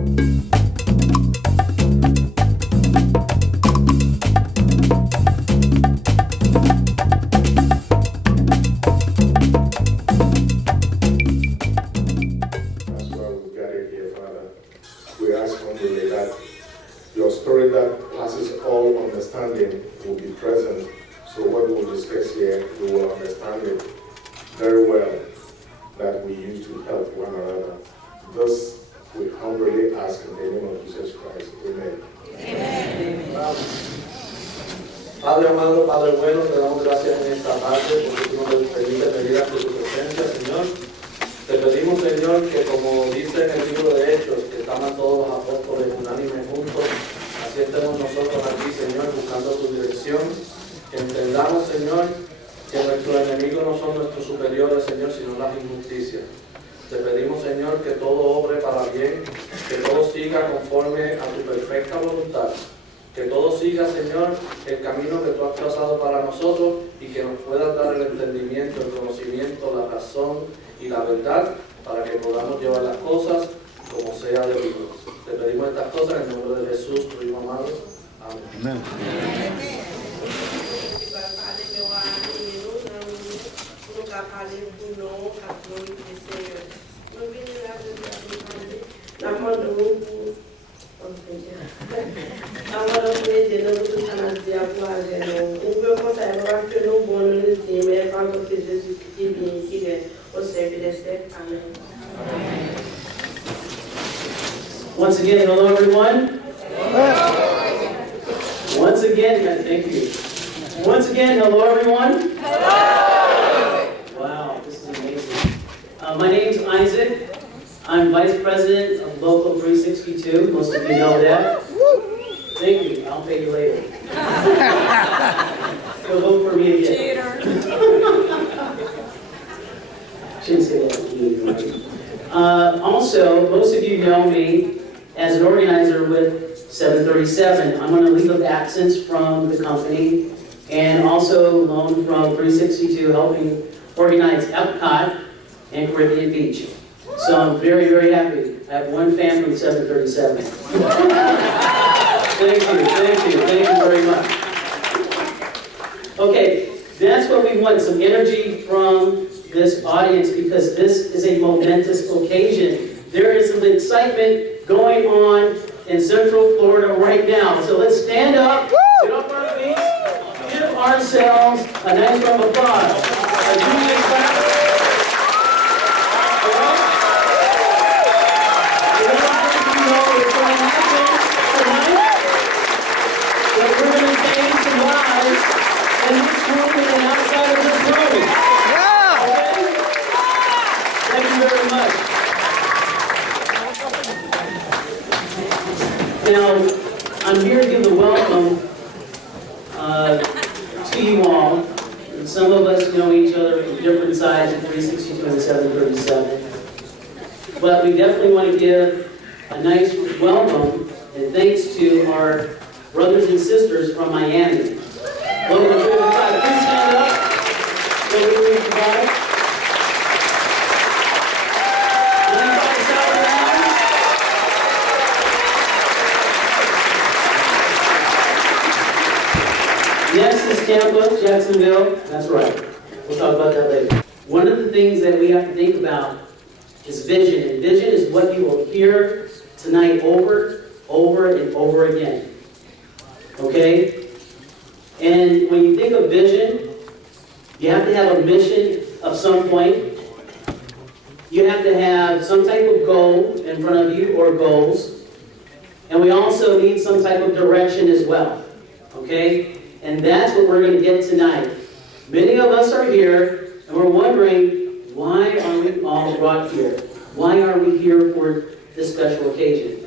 We ask humbly that your spirit that passes all understanding will be present, so what we will discuss here, we will understand it very well, that we use to help one another. Thus, we humbly ask in the name of Jesus Christ. Amen. Amen. Padre amado, Padre bueno, te damos gracias en esta tarde porque tú nos permites venir ante tu presencia, Señor. Te pedimos, Señor, que como dice en el libro de Hechos, que estaban todos los apóstoles unánimes juntos, así estemos nosotros aquí, Señor, buscando tu dirección. Que entendamos, Señor, que nuestros enemigos no son nuestros superiores, Señor, sino las injusticias. Te pedimos, Señor, que todo obre para bien, que todo siga conforme a tu perfecta voluntad. Que todo siga, Señor, el camino que tú has trazado para nosotros y que nos puedas dar el entendimiento, el conocimiento, la razón y la verdad para que podamos llevar las cosas como sea debido. Te pedimos estas cosas en el nombre de Jesús, tu Hijo amado. Amén. Amén. Once again, hello everyone. Once again, thank you. Once again, hello everyone. Wow, this is amazing. My name is Isaac. I'm Vice President of Local 362. Most of you know that. Thank you. I'll pay you later. Go vote for me again. Shouldn't say that. Also, most of you know me as an organizer with 737. I'm on a leave of absence from the company and also loaned from 362 helping organize Epcot and Caribbean Beach. So I'm very, very happy. I have one fan from 737. Thank you very much. Okay, that's what we want, some energy from this audience because this is a momentous occasion. There is some excitement going on in Central Florida right now. So let's stand up, get off our feet, give ourselves a nice round of applause. Now, I'm here to give the welcome to you all. And some of us know each other from different sides of 362 and 737. But we definitely want to give a nice welcome and thanks to our brothers and sisters from Miami. Welcome to 355. Please stand up. Welcome to 355. Next is Tampa, Jacksonville. That's right. We'll talk about that later. One of the things that we have to think about is vision. And vision is what you will hear tonight over and over again. Okay? And when you think of vision, you have to have a mission of some point. You have to have some type of goal in front of you or goals. And we also need some type of direction as well. Okay? And that's what we're going to get tonight. Many of us are here, and we're wondering, why are we all brought here? Why are we here for this special occasion?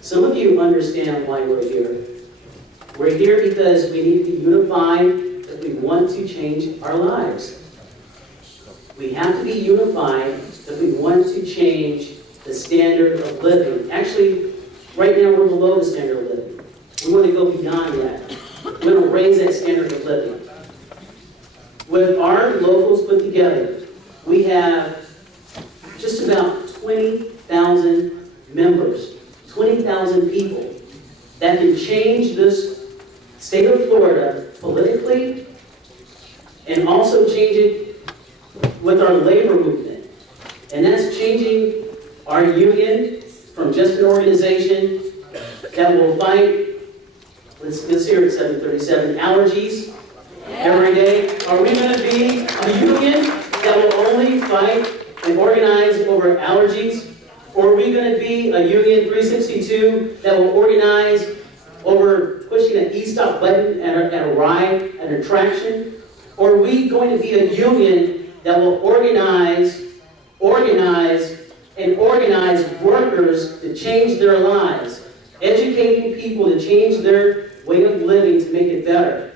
Some of you understand why we're here. We're here because we need to be unified if we want to change our lives. We have to be unified if we want to change the standard of living. Actually, right now we're below the standard of living. We want to go beyond that. We're going to raise that standard of living. With our locals put together, we have just about 20,000 members 20,000 people that can change this state of Florida politically and also change it with our labor movement. And that's changing our union from just an organization that will fight, let's hear it, 737, allergies every day. Are we going to be a union that will only fight and organize over allergies? Or are we going to be a union 362 that will organize over pushing an e-stop button at a ride, at an attraction? Or are we going to be a union that will organize workers to change their lives, educating people to change their way of living to make it better?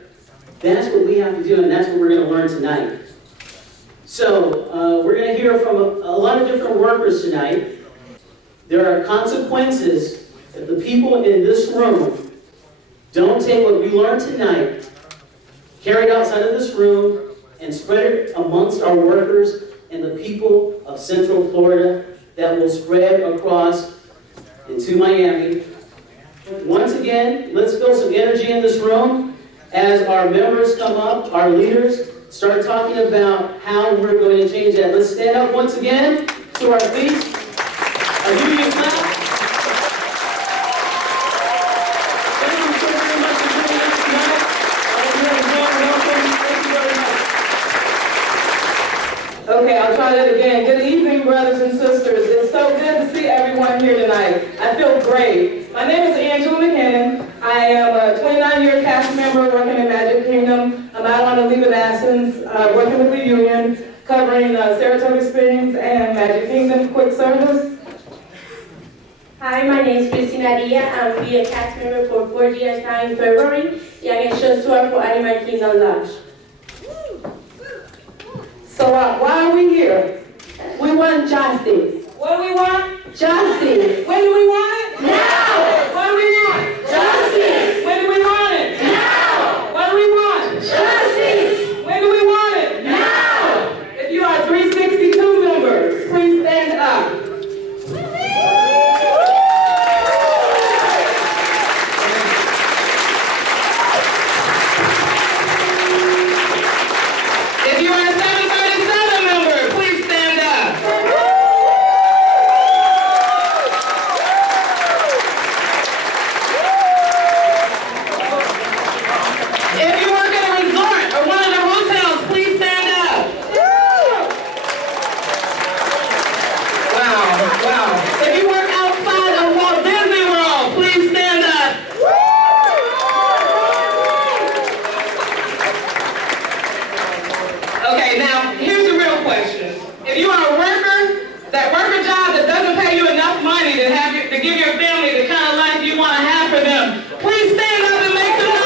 That's what we have to do, and that's what we're going to learn tonight. So, we're going to hear from a lot of different workers tonight. There are consequences if the people in this room don't take what we learned tonight, carry it outside of this room, and spread it amongst our workers and the people of Central Florida that will spread across into Miami. Once again, let's feel some energy in this room as our members come up, our leaders start talking about how we're going to change that. Let's stand up once again to our feet. Our union clap. Thank you so very much for joining us tonight. Welcome. Thank you very much. Okay, I'll try that again. Good evening, brothers and sisters. It's so good to see everyone here tonight. I feel great. My name is Angela McKinnon. I am a 29-year cast member working in Magic Kingdom. I'm out on a leave of absence, working with the union, covering Saratoga Springs and Magic Kingdom quick service. Hi, my name is Cristina Dia. I'm be a cast member for 4 years now in February. I'm a show steward for Animal Kingdom Lodge. So why are we here? We want justice. What do we want? Justice. When do we want it? Now. What do we want? Justice. When do we want it? Now. What do we want? Justice. When do we want it? Now. If you are 362 members, please stand up. If you are a 737 member, please stand up. If you work at a resort or one of the hotels, please stand up. Wow. If you work outside of Walt Disney World, please stand up. Okay, now here's the real question. If you are a worker, that worker job that doesn't pay you enough money to give your family the kind of life you want to have for them, please stand up and make some noise.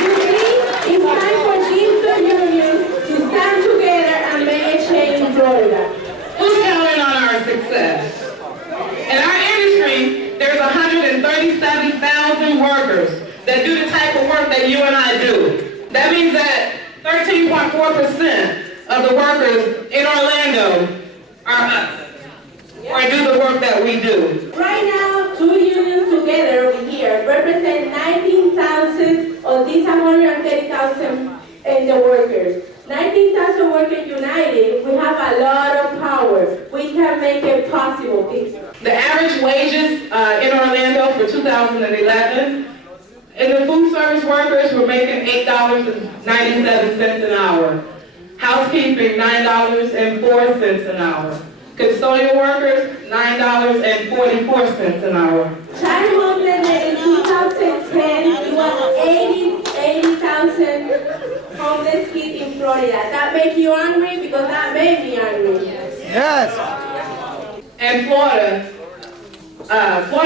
You see, it's time for these two unions to stand together and make a change in Florida. Who's counting on our success? In our industry, there's 137,000 workers that do the type of work that you and I do. That means that 13.4% of the workers in Orlando are us, or do the work that we do. Right now, two unions together over here represent 19,000 of these 130,000 the workers. 19,000 workers united, we have a lot of power. We can make it possible. The average wages in Orlando for 2011, and the food service workers were making $8.97 an hour. Housekeeping, $9.04 an hour. Custodial workers, $9.44 an hour. Child homelessness in 2010, it was 80,000 homeless kids in Florida. That makes you angry because that made me angry. Yes. And Florida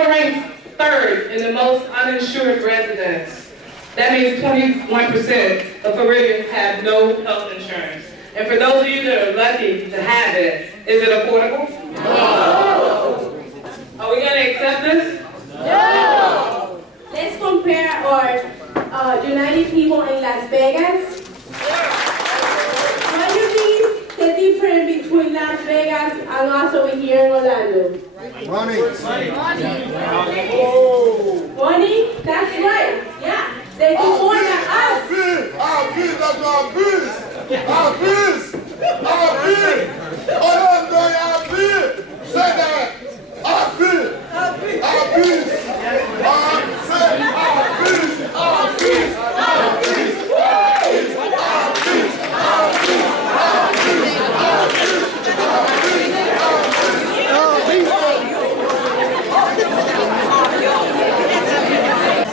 ranks third in the most uninsured residents. That means 21% of Floridians have no health insurance. And for those of you that are lucky to have it, is it affordable? No. Are we going to accept this? No. Let's compare our United people in Las Vegas? What do you think is the difference between Las Vegas and us over here in Orlando? Money. Money? That's right. Yeah. They do more than us. Our biz, that's our biz. Our biz. Our biz. Orlando, our biz. Say that. Our biz. Our biz. Say our biz. Our biz. Our biz.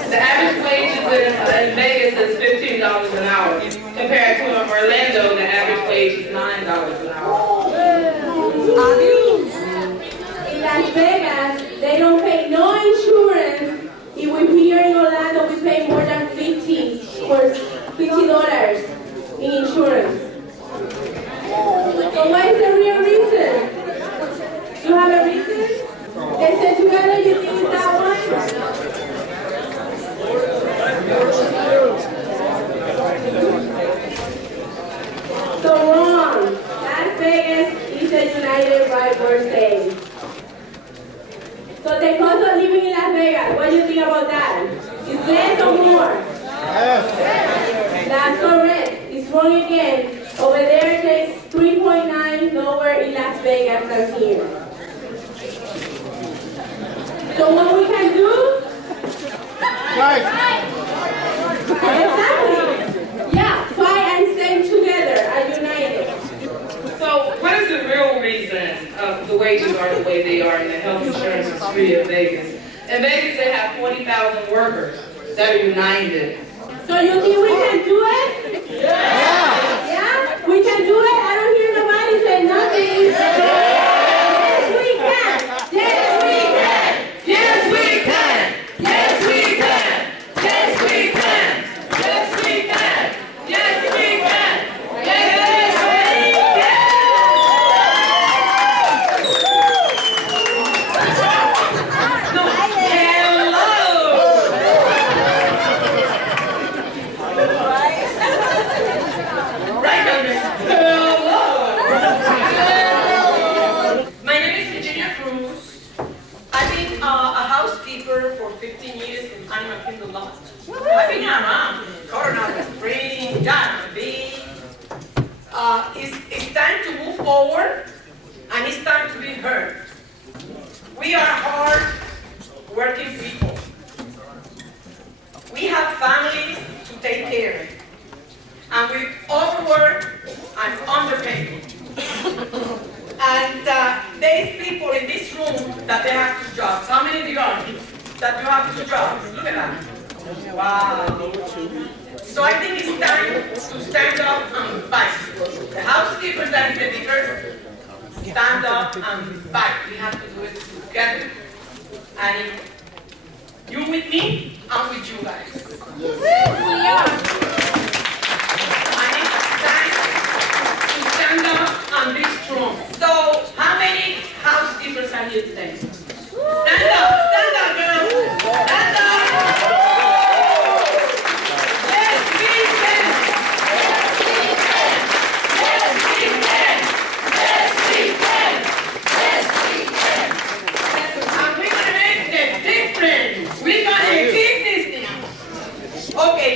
The average wage in Vegas is $15 an hour. Compared to in Orlando, the average wage is $9 an hour. In Las Vegas, they don't pay no insurance. If we here in Orlando, we pay more than $50 in insurance. So what is the real reason? You have a reason? They said together, you think it's that one? So wrong. Las Vegas is a United right birthday. So the cost of living in Las Vegas, what do you think about that? Is less or more? That's correct. It's wrong again. Over there it takes 3.9 lower in Las Vegas than here. So what we can do? Exactly. Yeah, fight and stand together and united. So what is the real reason of the wages are the way they are and the health insurance is free in Vegas? In Vegas, they have 40,000 workers that are united. So you think we can do it? Yeah. Yeah? We can do it? I don't hear nobody say nothing. Yes, we can. Yes, we can. Yes, we can! Yes, we can! Yes, we can! Yes, we can! Yes, we can! Yes, No, hello! Right, hello! My name is Virginia Cruz. I've been a housekeeper for 15 years in Animal Kingdom Lodge. I've been around Coronado Springs, Ghana Beach. It's time to move forward and it's time to be heard. We are hard working people. We have families to take care of. And we overwork and underpaid. And there's people in this room that they have 2 jobs. How many of you are that you have 2 jobs? Look at that. Wow. So I think it's time to stand up and fight. The housekeepers that is the biggest, stand up and fight. We have to do it together. And you with me, I'm with you guys. And it's time to stand up and be strong. So, how many housekeepers are here today? Stand up, girls. Stand up. Yes, we can. Yes, we can. Yes, we can. Yes, we can. Yes, we can. And we're gonna make the difference. We're gonna keep this thing up. Okay.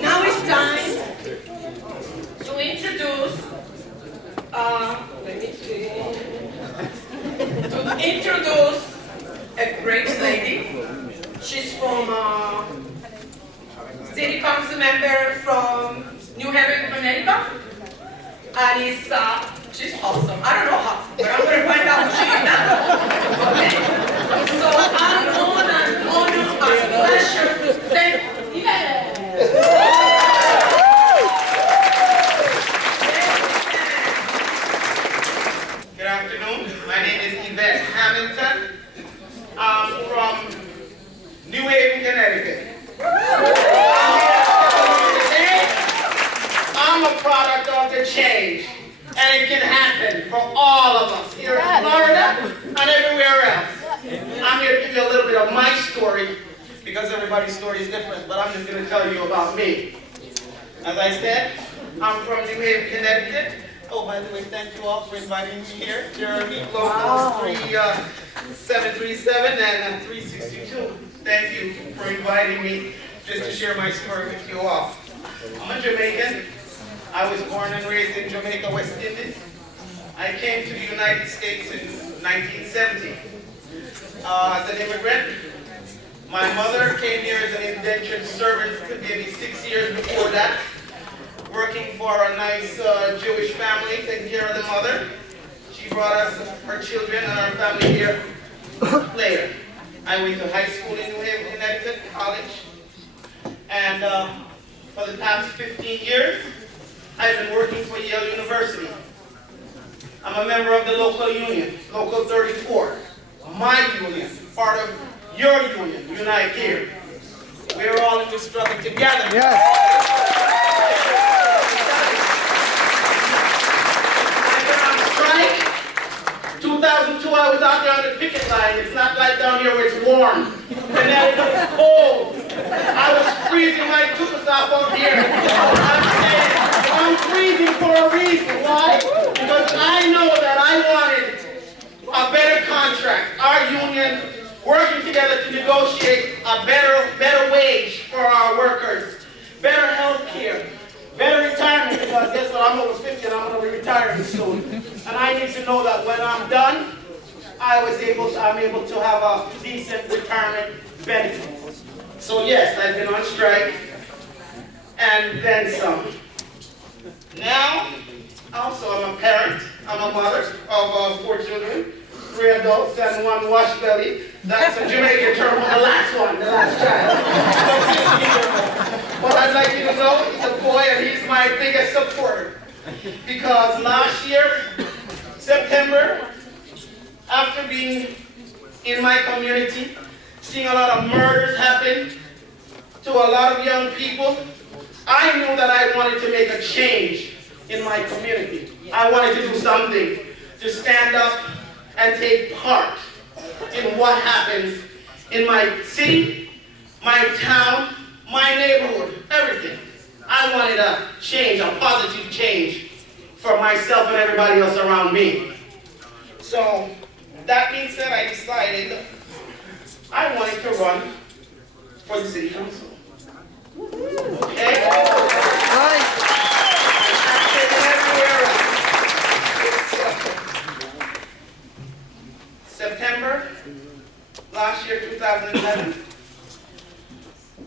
Now it's time to introduce. Let me see. To introduce a great lady. She's from city council member from New Haven, Connecticut, and she's awesome. I don't know how, but I'm gonna find out who she is now. Okay. So I'm honored and pleasure to thank. Yeah. Good afternoon. My name is Yvette Hamilton. I'm from New Haven, Connecticut. Today, I'm a product of the change, and it can happen for all of us here in Florida and everywhere else. I'm here to give you a little bit of my story because there everybody's story is different, but I'm just going to tell you about me. As I said, I'm from New Haven, Connecticut. Oh, by the way, thank you all for inviting me here. Jeremy, Locals 3737 and 362. Thank you for inviting me just to share my story with you all. I'm a Jamaican. I was born and raised in Jamaica, West Indies. I came to the United States in 1970 as an immigrant. My mother came here as an indentured servant maybe 6 years before that, working for a nice Jewish family, taking care of the mother. She brought us, her children and our family here later. I went to high school in New Haven, Connecticut, college, and for the past 15 years, I've been working for Yale University. I'm a member of the local union, Local 34, my union, part of your union, Unite Here. We're all in this struggle together. Yes. I've been on strike. 2002, I was out there on the picket line. It's not like down here where it's warm. Connecticut is cold. I was freezing my tuchus off up here. I'm freezing for a reason. Why? Because I know that I wanted a better contract. Our union working together to negotiate a better wage for our workers, better health care, better retirement, because guess what, I'm over 50 and I'm going to be retiring soon. And I need to know that when I'm done, I'm able to have a decent retirement benefit. So yes, I've been on strike, and then some. Now, also I'm a parent, I'm a mother of 4 children, 3 adults and 1 wash belly. That's a Jamaican term for the last one, the last child. But I'd like you to know he's a boy and he's my biggest supporter. Because last year, September, after being in my community, seeing a lot of murders happen to a lot of young people, I knew that I wanted to make a change in my community. I wanted to do something to stand up and take part in what happens in my city, my town, my neighborhood, everything. I wanted a change, a positive change for myself and everybody else around me. So, that being said, I decided I wanted to run for the city council. Okay? September last year, 2011,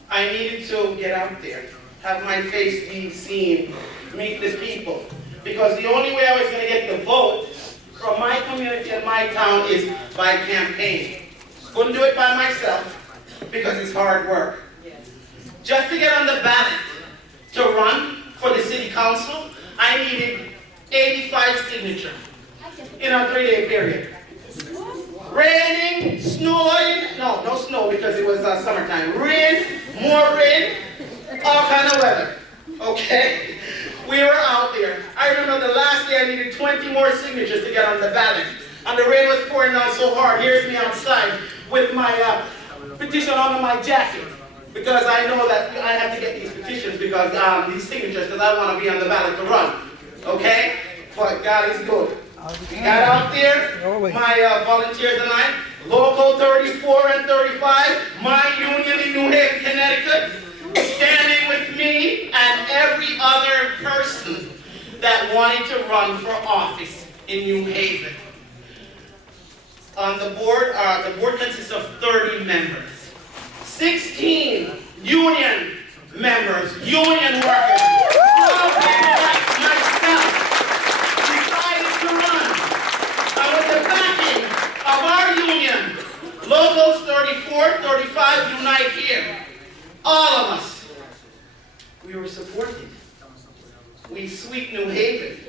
I needed to get out there, have my face be seen, meet the people. Because the only way I was going to get the vote from my community and my town is by campaign. Couldn't do it by myself because it's hard work. Just to get on the ballot to run for the city council, I needed 85 signatures in a 3-day period. Raining, snowing, no snow because it was summertime. Rain, more rain, all kind of weather, okay? We were out there. I remember the last day I needed 20 more signatures to get on the ballot. And the rain was pouring down so hard. Here's me outside with my petition under my jacket. Because I know that I have to get these petitions because these signatures because I want to be on the ballot to run, okay? But God is good. We got out there, my volunteers and I, Local 34 and 35, my union in New Haven, Connecticut, standing with me and every other person that wanted to run for office in New Haven. On the board consists of 30 members. 16 union members, union workers, all people like myself, decided to run. And with the backing of our union, Locals 34, 35, Unite Here, all of us, we were supported. We sweep New Haven.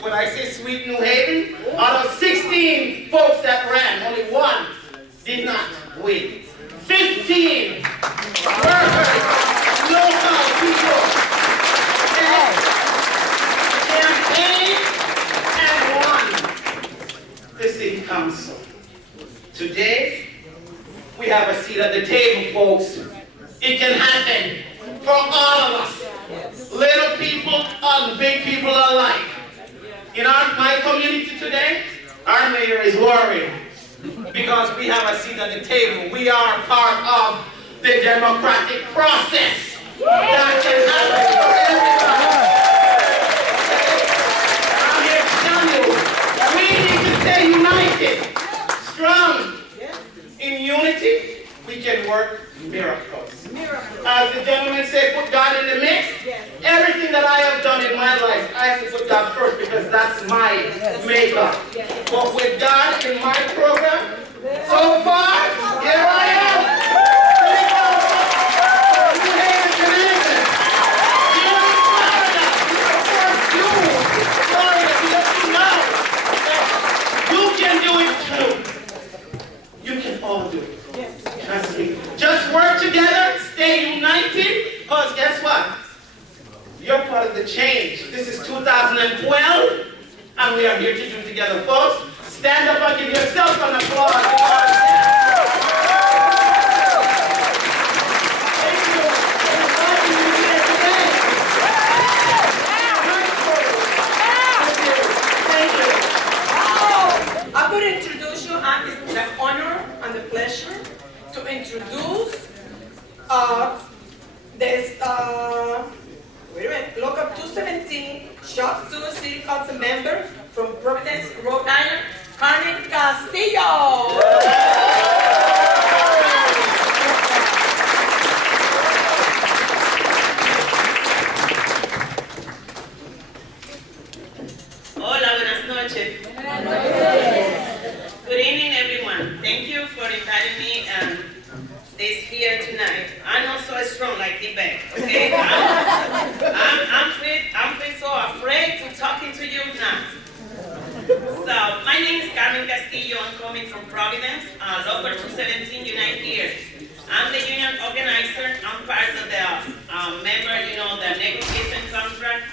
When I say sweep New Haven, out of 16 folks that ran, only 1 did not win. 15 workers, local people, campaign and won the city council. Today, we have a seat at the table, folks. for all of us. Little people and big people alike. In my community today, our mayor is worried because we have a seat at the table. We are part of the democratic process that can happen for everybody. I'm here to tell you, we need to stay united, strong. In unity, we can work miracles. As the gentleman said, put God in the mix. Everything that I have done in my life, I have to put God first because that's my makeup. But with God in my program, so far, here I am. You can do it too. You can all do it. Trust me. Just work together, stay united, because guess what? You're part of the change. This is 2012, and we are here to do together. Folks, stand up and give yourself an applause. Thank you for inviting me here today. Thank you. I'm going to introduce you, and it's the honor and the pleasure to introduce this, wait a minute, Local 217 Shop Stewart City Council member from Providence, Rhode Island, Carmen Castillo. Hola, buenas noches. Good evening, everyone. Thank you for inviting me this here tonight. I'm not so strong like the back, okay? I'm so afraid to talking to you now. So, my name is Carmen Castillo. I'm coming from Providence, Local 217 Unite Here. I'm the union organizer. I'm part of the member, the negotiation contract,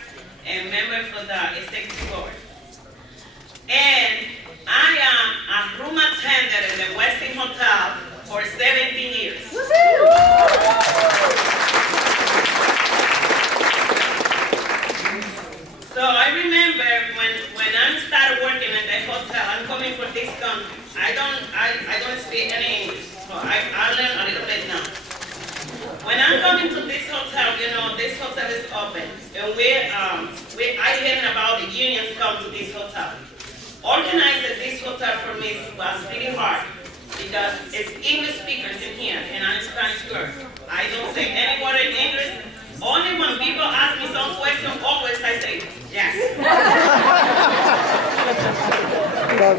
and member for the executive board. And I am a room attendant in the Westin Hotel for 17 years. So I remember when I started working at the hotel, I'm coming from this country. I don't speak any English, so I learn a little bit now. When I'm coming to this hotel, this hotel is open, and I hear about the unions come to this hotel. Organizing this hotel for me was really hard because it's English speakers in here, and I'm a Spanish girl. I don't say any word in English. Only when people ask me some question, always I say yes.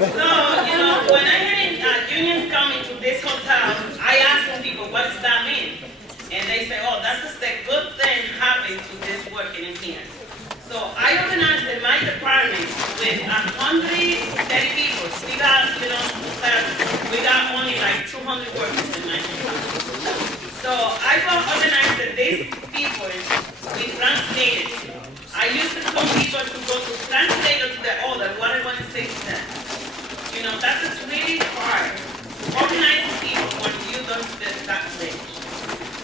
So, when I hear unions coming to this hotel, I ask some people, what does that mean? And they say, oh, that's just a good thing happening to this working in here. So I organized in my department with 130 people. We got only like 200 workers in my department. So I organized these people with translators. I used some people to go to translator to the order, what I want to say to them. That is really hard. Organizing people when you don't speak that language.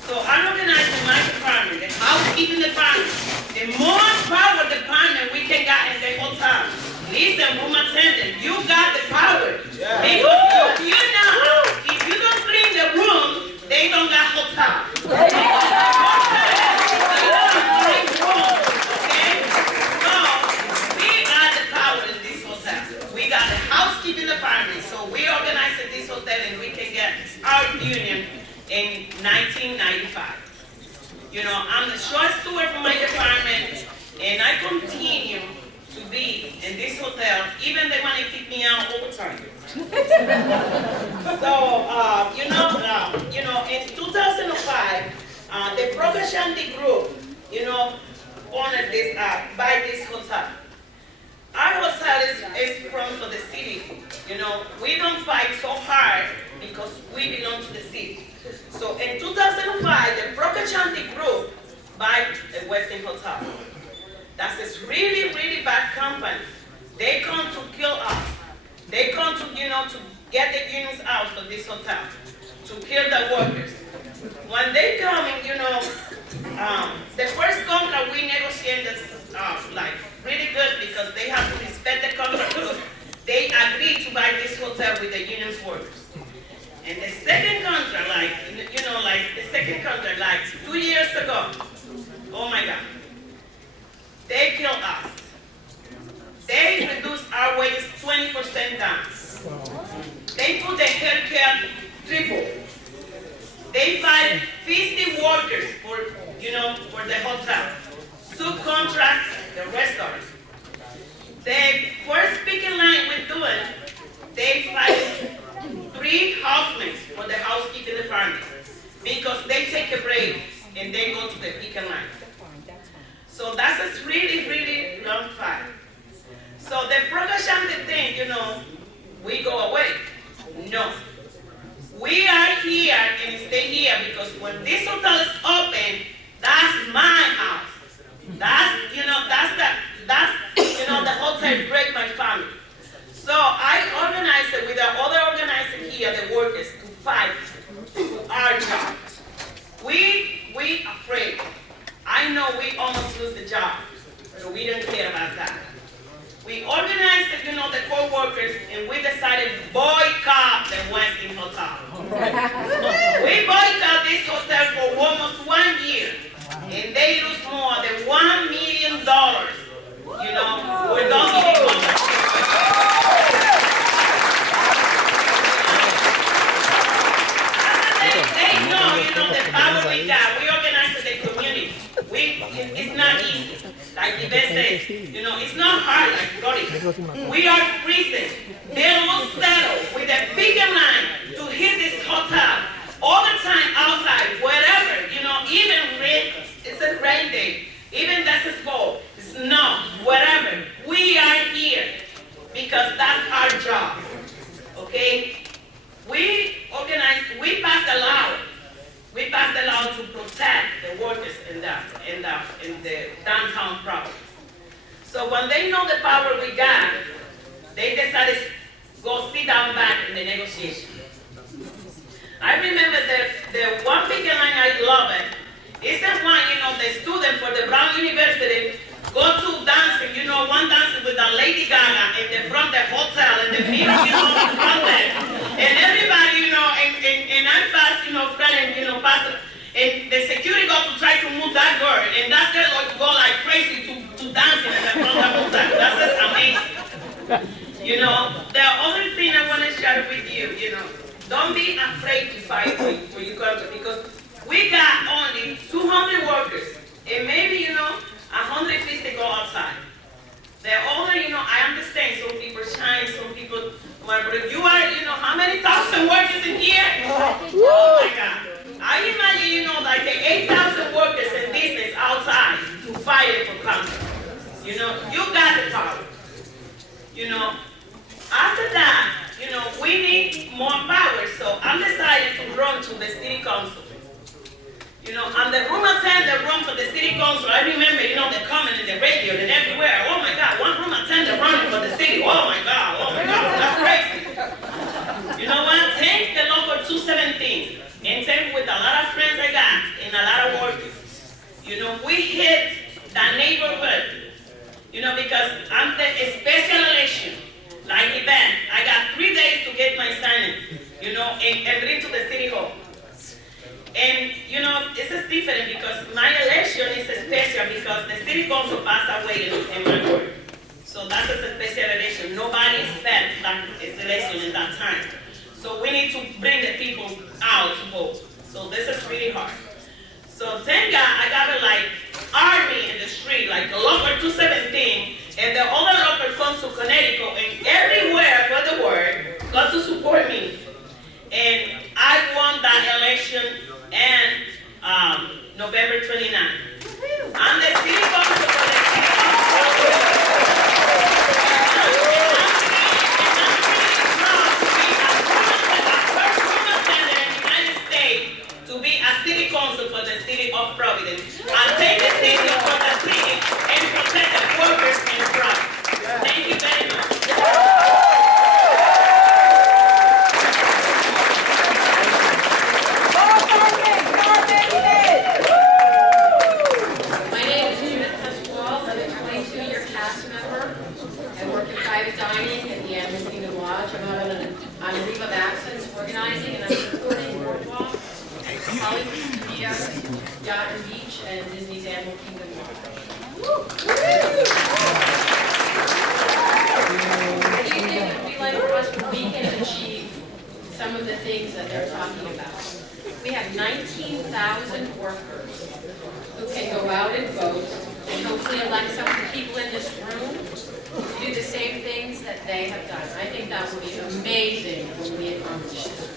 So I'm organizing my department, the housekeeping department, the more power department we can get in the hotel. Listen, room attendant, you got the power. Yeah. Because if you don't clean the room, they don't got hotel. Okay? So we got the power in this hotel. We got the housekeeping department, so we organized this hotel and we can get our union in 1995. I'm the short steward for my department, and I continue to be in this hotel, even they want to kick me out overtime. So, in 2005, the Progashanti group, honored this, by this hotel. Our hotel is from the city. We don't fight so hard because we belong to the city. So in 2005, the Progashanti group buy the Westin Hotel. That's a really, really bad company. They come to kill us. They come to, to get the unions out of this hotel, to kill the workers. When they come and, the first contract we negotiated like really good because they have to respect the contract because they agreed to buy this hotel with the union's workers. And the second contract, like 2 years ago, oh my God, they killed us. They reduced our wages 20% down. They put the healthcare triple. They fired 50 workers for the hotel. Subcontract the restaurant. The first picking line we're doing, they fired 3 housemates for the housekeeping department because they take a break and they go to the picking line. So that's a really, really long fight. So the propaganda thing, we go away. No. We are here and stay here because when this hotel is open, that's my house. That's the hotel break my family. So I organized it with the other organizers here, the workers, to fight our job. We afraid. I know we almost lose the job, but we don't care about that. We organized, the co-workers, and we decided to boycott the Westin Hotel. We boycott this hotel for almost 1 year, and they lose more than $1 million. We don't even go back. They know, the power we got. We organized the community. It's not easy. Like the best says, it's not hard like Florida. We are freezing. They will settle with a bigger line to hit this hotel all the time outside, wherever, even rain, it's a rain day, even that's a fall, snow, whatever. We are here because that's our job, okay? We organized, we passed a law. We passed a law to protect the workers in the downtown properties. So when they know the power we got, they decided to go sit down back in the negotiation. I remember the one big line I love it. It's the one, the student for the Brown University go to dancing, one dancing with the Lady Gaga in the front of the hotel, in the middle, in front there. And everybody, and I'm fast, friend, pastor, and the security go to try to move that girl, and that girl would go like crazy to dancing in the front of the hotel. That's just amazing. The other thing I want to share with you, don't be afraid to fight for your country because we got only 200 workers, and maybe, 150 go outside. The other, I understand some people shine, some people, but if you are, how many thousand workers in here? Oh my God. I imagine, like the 8,000 workers in business outside to fight for country. You got the power. After that, we need more power, so I'm decided to run to the city council. I'm the room attendant run for the city council. I remember, the comment in the radio and everywhere. Oh my God, one room attendant running for the city. Oh my God, that's crazy. You know what? Take the local 217 and take with a lot of friends I got and a lot of workers. We hit that neighborhood, because I'm the special election, like event. I got 3 days to get my signing, and bring to the city hall. And, this is different because my election is special because the city council passed away in my ward. So that's a special election. Nobody expects that election in that time. So we need to bring the people out to vote. So this is really hard. So thank God I got a army in the street, like the local 217, and the other local comes to Connecticut, and everywhere for the world got to support me. And I won that election and November 29th. I'm the city council for the city council. City council for the city of Providence. I'll take the city for the city and protect the workers in Providence. Thank you very much. Beach and Disney's Animal Kingdom Lodge. I do think it would be like for us when we can achieve some of the things that they're talking about. We have 19,000 workers who can go out and vote and hopefully elect some of the people in this room to do the same things that they have done. I think that will be amazing when we accomplish it.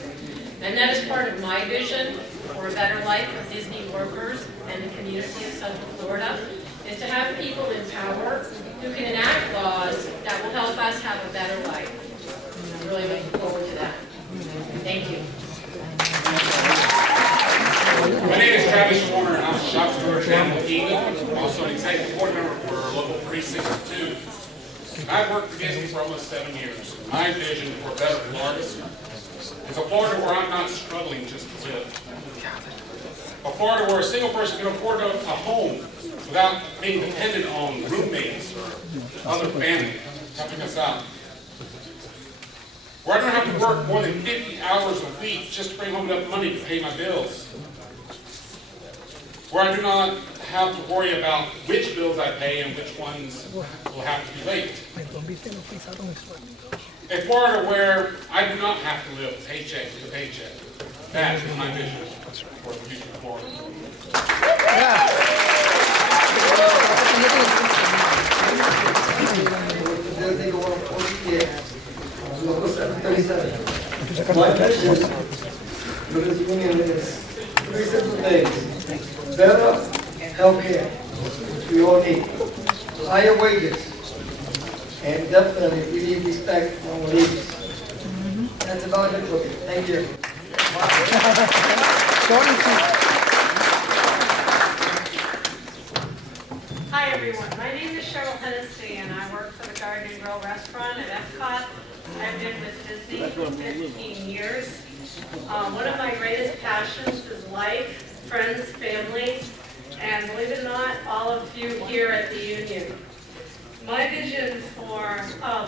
And that is part of my vision for a better life for Disney workers and the community of Central Florida, is to have people in power who can enact laws that will help us have a better life. I'm really looking forward to that. Thank you. My name is Travis Warner, and I'm a shop steward at Animal Kingdom. I'm also an executive board member for Local 362. I've worked for Disney for almost 7 years. My vision for a better Florida is a Florida where I'm not struggling just to live. A Florida where a single person can afford a home without being dependent on roommates or other family helping us out. Where I don't have to work more than 50 hours a week just to bring home enough money to pay my bills. Where I do not have to worry about which bills I pay and which ones will have to be late. A Florida where I do not have to live paycheck to paycheck. That is my vision for the future of Florida. My vision for this union is three simple things. Better health care, which we all need. Higher wages, and definitely we need respect from our leaders. That's about it for me. Thank you. Hi everyone, my name is Cheryl Hennessy and I work for the Garden and Grill restaurant at Epcot. I've been with Disney for 15 years. One of my greatest passions is life, friends, family, and believe it or not, all of you here at the Union. My vision for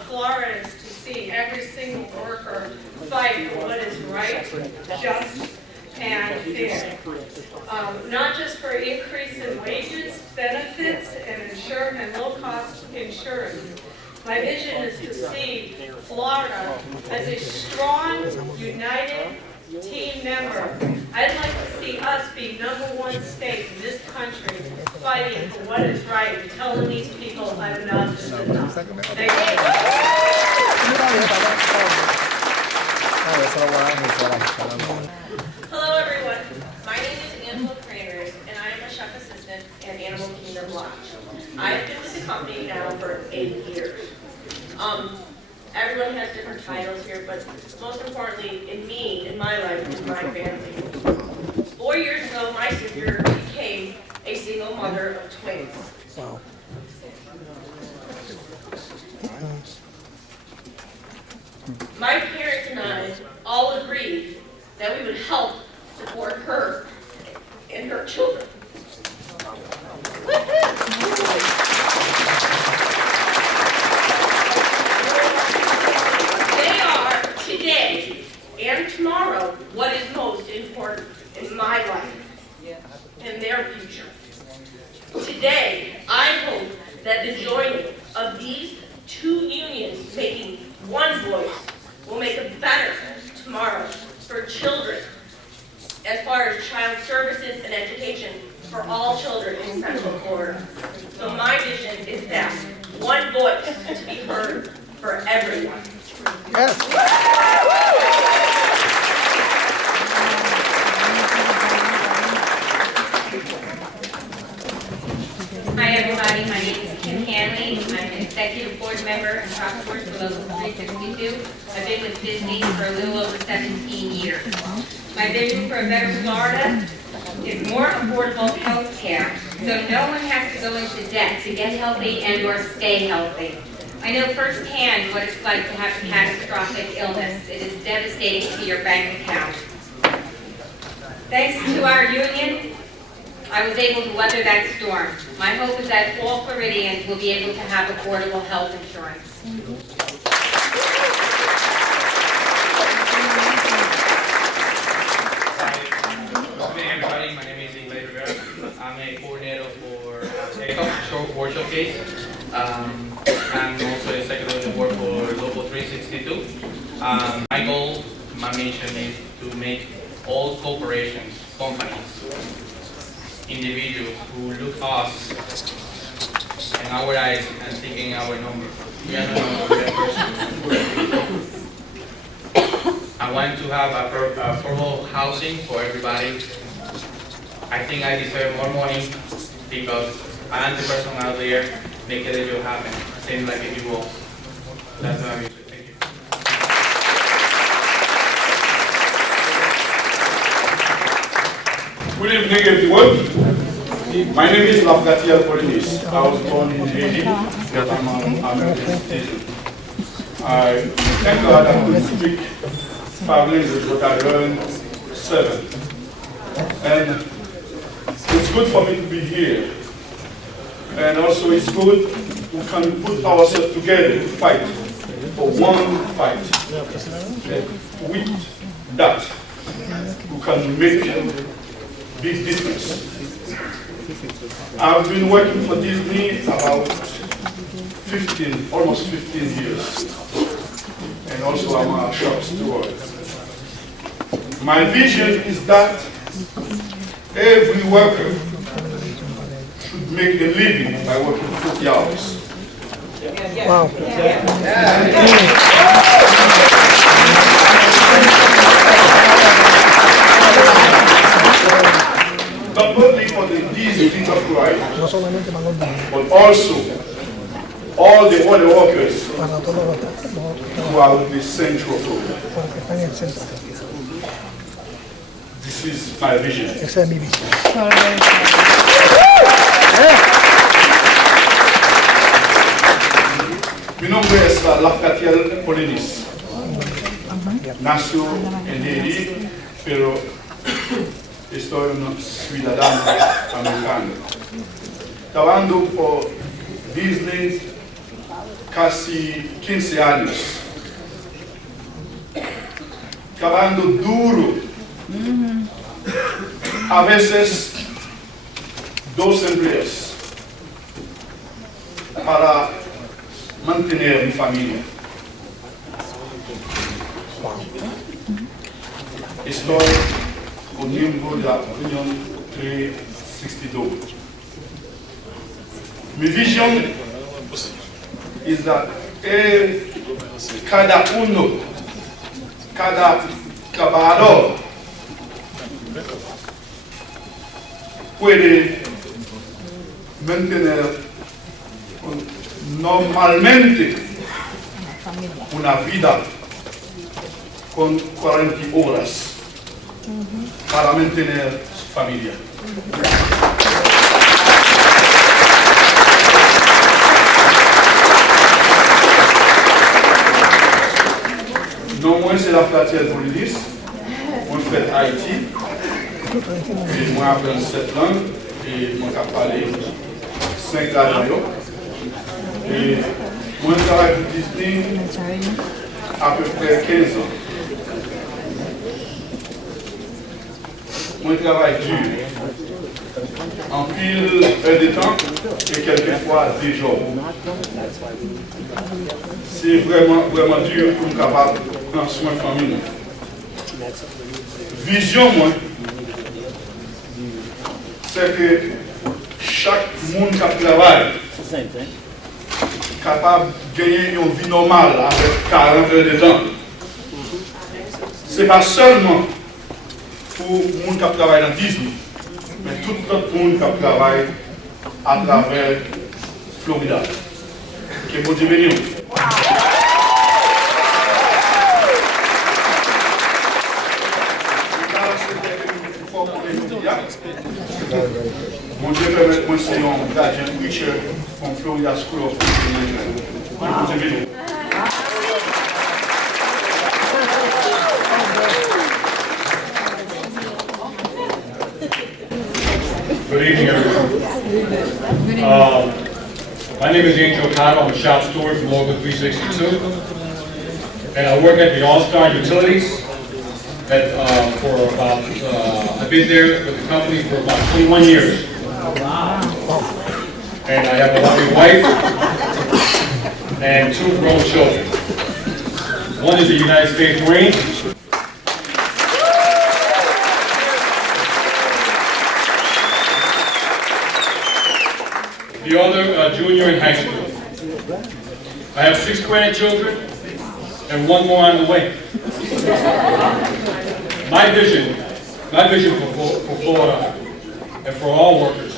Florida is to see every single worker fight for what is right, just, and fair. Not just for increase in wages, benefits, and low-cost insurance. My vision is to see Florida as a strong, united team member. I'd like to see us be #1 state in this country fighting for what is right and telling these people enough is enough. Thank you. Hello everyone, my name is Angela Kramers and I am a chef assistant at Animal Kingdom Lodge. I've been with the company now for 8 years. Everyone has different titles here, but most importantly, in my life, is my family. 4 years ago, my sister became a single mother of twins. Wow. My parents and I all agreed that we would help support her and her children. They are today and tomorrow what is most important in my life and their future. Today, I hope that the joining of these two unions making one voice will make a better tomorrow for children as far as child services and education for all children in Central Florida. So my vision is that one voice to be heard for everyone. Yes. Hi everybody, my name is Kim Hanley. I'm an executive board member and shop steward for Local 362. I've been with Disney for a little over 17 years. My vision for a better Florida is more affordable health care, so no one has to go into debt to get healthy and or stay healthy. I know firsthand what it's like to have a catastrophic illness. It is devastating to your bank account. Thanks to our union, I was able to weather that storm. My hope is that all Floridians will be able to have affordable health insurance. Good evening, everybody. My name is Ingrid Rivera. I'm a the coordinator for short work showcase. I'm also a secretary of the board for Local 362. My goal, my mission is to make all corporations, companies, individuals who look us in our eyes and thinking our number. We are not a person. I want to have a formal housing for everybody. I think I deserve more money because I'm the person out there making the job happen. Same like you all. That's what I'm using. Thank you. Good evening, everyone. My name is Lafgatiel Polinis. I was born in Haiti, but I'm an American citizen. I thank God I could speak 5 languages, but I learned 7. And it's good for me to be here. And also it's good we can put ourselves together to fight for one fight. And with that, we can make big difference. I've been working for Disney about almost 15 years. And also I'm a shop steward. My vision is that every worker should make a living by working 40 hours. Wow. Not only for the Disney enterprise, but also all the other workers who are with the central program. This is my vision. Mi nombre es Lafgatiel Polinis. Nació en Haití, pero estoy un ciudadano americano. Trabajando por Disney casi 15 años. Trabajando duro. A veces 2 empleos para mantener mi familia. Estoy un miembro de la Unión 362. Mi visión es que cada uno, cada trabajador puede mantener normalmente una vida con 40 horas para mantener su familia. Non, moi c'est Lafgatiel Polinis. Moi je fais Haïti. Et moi j'apprends 7 langues et moi je parle 5 langues. Et moi je travaille pour Disney à peu près 15 ans. Moi je travaille dur. En pile de temps et quelquefois des jours. C'est vraiment dur pour être capable de prendre soin de la famille. Vision, moi, c'est que chaque monde qui travaille est capable de gagner une vie normale avec 40 heures de temps. Ce n'est pas seulement pour les gens qui travaillent dans Disney, mais tout le monde qui travaille à travers Florida. Que bon Dieu bénisse. Mon Dieu permet moi c'est un graduate preacher from Florida School of Management. Bon Dieu bénisse. Good evening, everyone. My name is Angel Cotto. I'm a shop steward from Local 362. And I work at the All-Star Utilities. I've been there with the company for about 21 years. And I have a lovely wife and 2 grown children. One is a United States Marine. The other junior in high school. I have 6 grandchildren and 1 more on the way. My vision for Florida and for all workers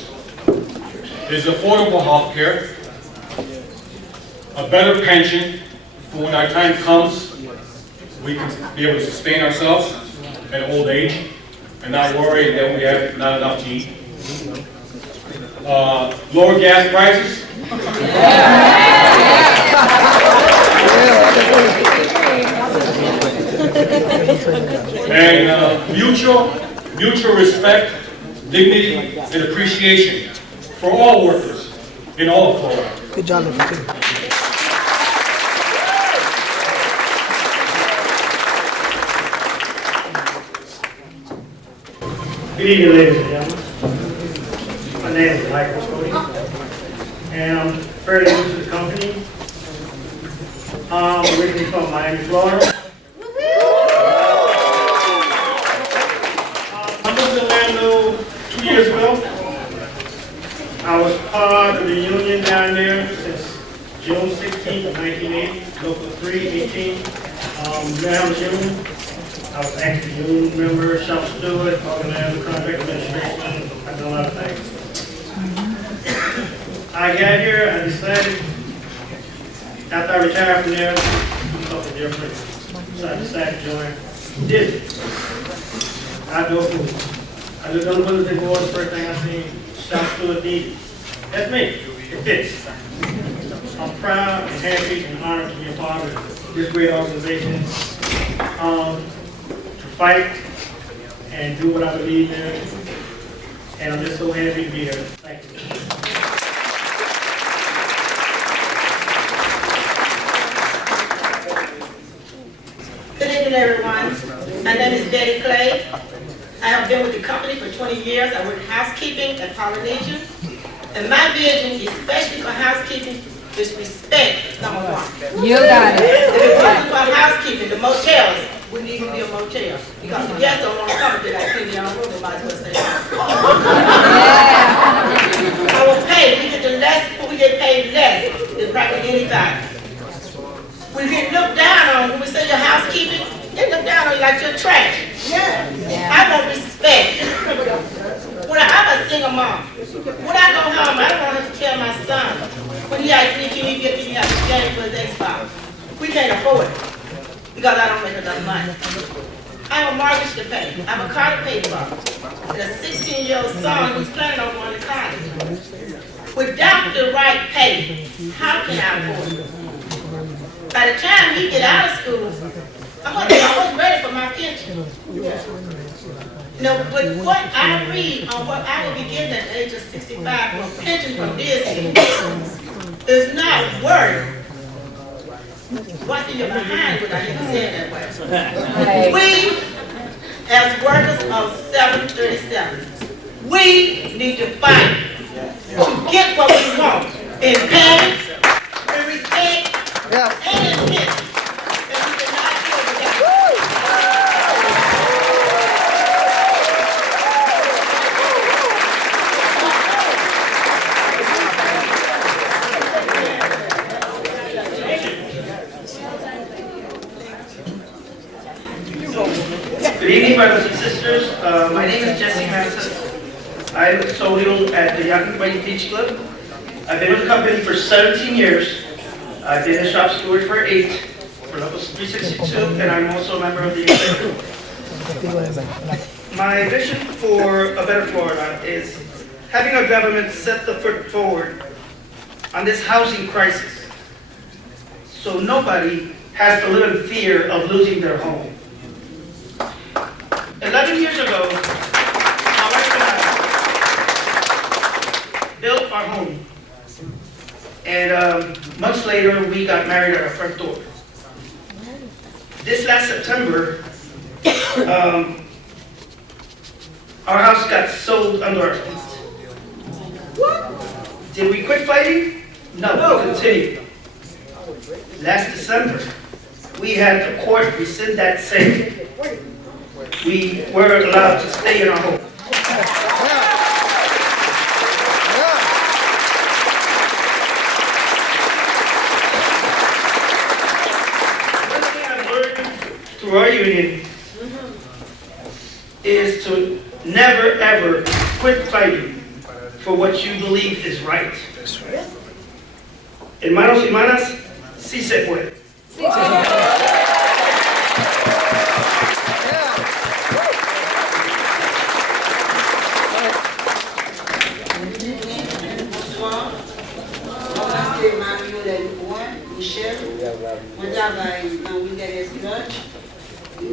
is affordable health care, a better pension for when our time comes, we can be able to sustain ourselves at old age and not worry that we have not enough to eat. Lower gas prices. And mutual respect, dignity, and appreciation for all workers in all of Florida. Good job, Mr. Good evening, ladies and gentlemen. My name is Michael Cody, and I'm fairly new to the company. I'm originally from Miami, Florida. I moved to Orlando 2 years ago. I was part of the union down there since June 16th of 1980, local 318, Maryland Union. I was active union member, shop steward, organizer, contract administration. I've done a lot of things. I got here, I decided, after I retired from there, to do something different. So I decided to join Disney. Outdoor food. I looked on the bulletin board, the first thing I seen, shop steward needed. That's me. It fits. I'm proud and happy and honored to be a part of this great organization. To fight and do what I believe in. And I'm just so happy to be here. Thank you. Good evening, everyone. My name is Betty Clay. I have been with the company for 20 years. I work housekeeping at Polynesian. And my vision, especially for housekeeping, is respect, number 1. You got it. If it wasn't for housekeeping, the motels wouldn't even be a motel. Because the guests don't want to come if they got clean their own room, they might as well stay home. Our pay, we get paid less than practically anybody. We get looked down on when we say your housekeeping, they look down on you like you're trash. Yeah. I want respect. I'm a single mom. When I go home, I don't want to have to tell my son, when he asks me, can he get me a game for his Xbox? We can't afford it because I don't make enough money. I have a mortgage to pay. I have a car to pay for. And a 16-year-old son who's planning on going to college. Without the right pay, how can I afford it? By the time he get out of school, I'm going to be almost ready for my pension. No, but what I read on what I will be getting at the age of 65 for a pension from Disney is not worth what's in your behind without even saying that way. We, as workers of 737, we need to fight to get what we want in pay, in respect, and in pension. Good evening, brothers and sisters. My name is Jesse Hansen. I'm a custodial at the Yankee Beach Club. I've been with the company for 17 years. I've been a shop steward for 8 for Local 362, and I'm also a member of the executive. My vision for a better Florida is having our government set the foot forward on this housing crisis so nobody has to live in fear of losing their home. 11 years ago, my wife and I built our home. And months later, we got married at our front door. This last September, our house got sold under our feet. Did we quit fighting? No, we continued. Last December, we had the court rescind that sale. We were allowed to stay in our home. One thing I've learned through our union is to never ever quit fighting for what you believe is right. Hermanos y hermanas, sí se puede. Bonsoir. Moi, c'est Marie-Hélène Michel. Moi, je travaille dans Wilderness Lodge. De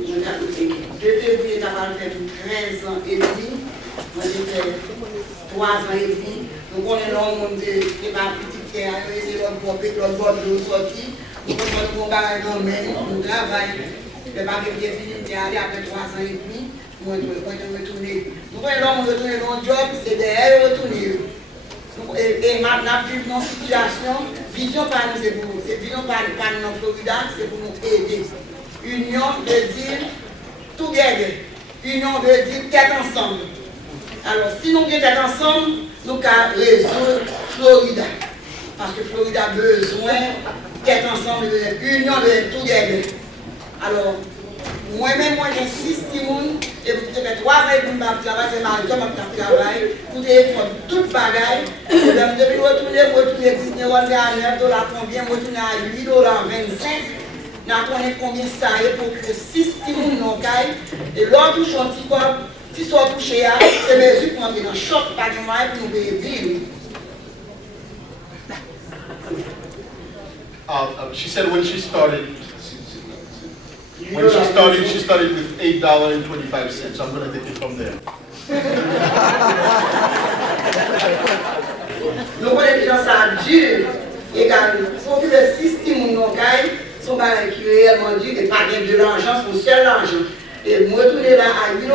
février, j'ai fait 13 ans et demi. Moi, j'ai fait 3 ans et demi. Donc, on est là, on monte des petites terres, c'est l'autre bord de l'eau sortie. Donc, on va dans le même, on travaille. Le papier qui est fini, j'ai allé après 3 ans et demi. Moi, je vais retourner. Donc, on est là, on retourne dans le job, c'est derrière retourner. Et maintenant, vivre dans une situation, vision par nous, c'est pour nous. Vision par nous en Florida, c'est pour nous aider. Union veut dire together. Union veut dire tête ensemble. Alors, si nous sommes tête ensemble, nous avons résoudre Florida. Parce que Florida a besoin tête ensemble, union de together. Alors, moi-même, moi, j'ai 6 petits mouns, et vous avez 3 ans pour me travailler, c'est ma job à travailler, pour faire toute bagaille. Depuis retourner Disney World à $9 combien, retourner à $8,25. Nous connaissons combien ça est pour que 6 petits mouns n'ont caille. Et l'autre touche un petit corps, si soit touché, c'est mesure pour entrer dans le choc, pas de moyen pour nous payer bill. She said when she started with $8.25. I'm going to take it from there. Nous connaissons dans ça dur. Et quand on fait 6 petits mouns n'ont caille, son baril qui est réellement dur, et pas de l'argent, son seul argent. Et moi, retourner là à $8,25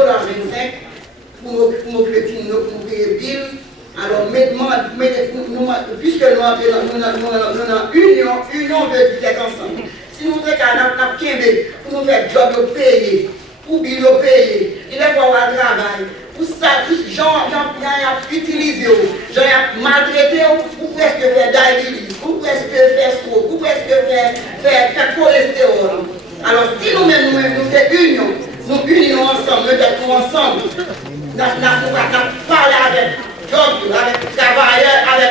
pour nos petits, pour nous payer bill. Alors, puisque nous avons une union veut dire ensemble. Si nous avons pour nous faire job payer, pour bill payer, il est pour avoir travail, pour ça, tous gens ont utilisé, gens ont maltraité, pour presque faire diabetes, pour presque faire stroke, pour presque faire cholestérol. Alors, si nous-mêmes nous faisons union, nous unissons ensemble, nous mettons ensemble, nous parlons avec avec travailleurs, avec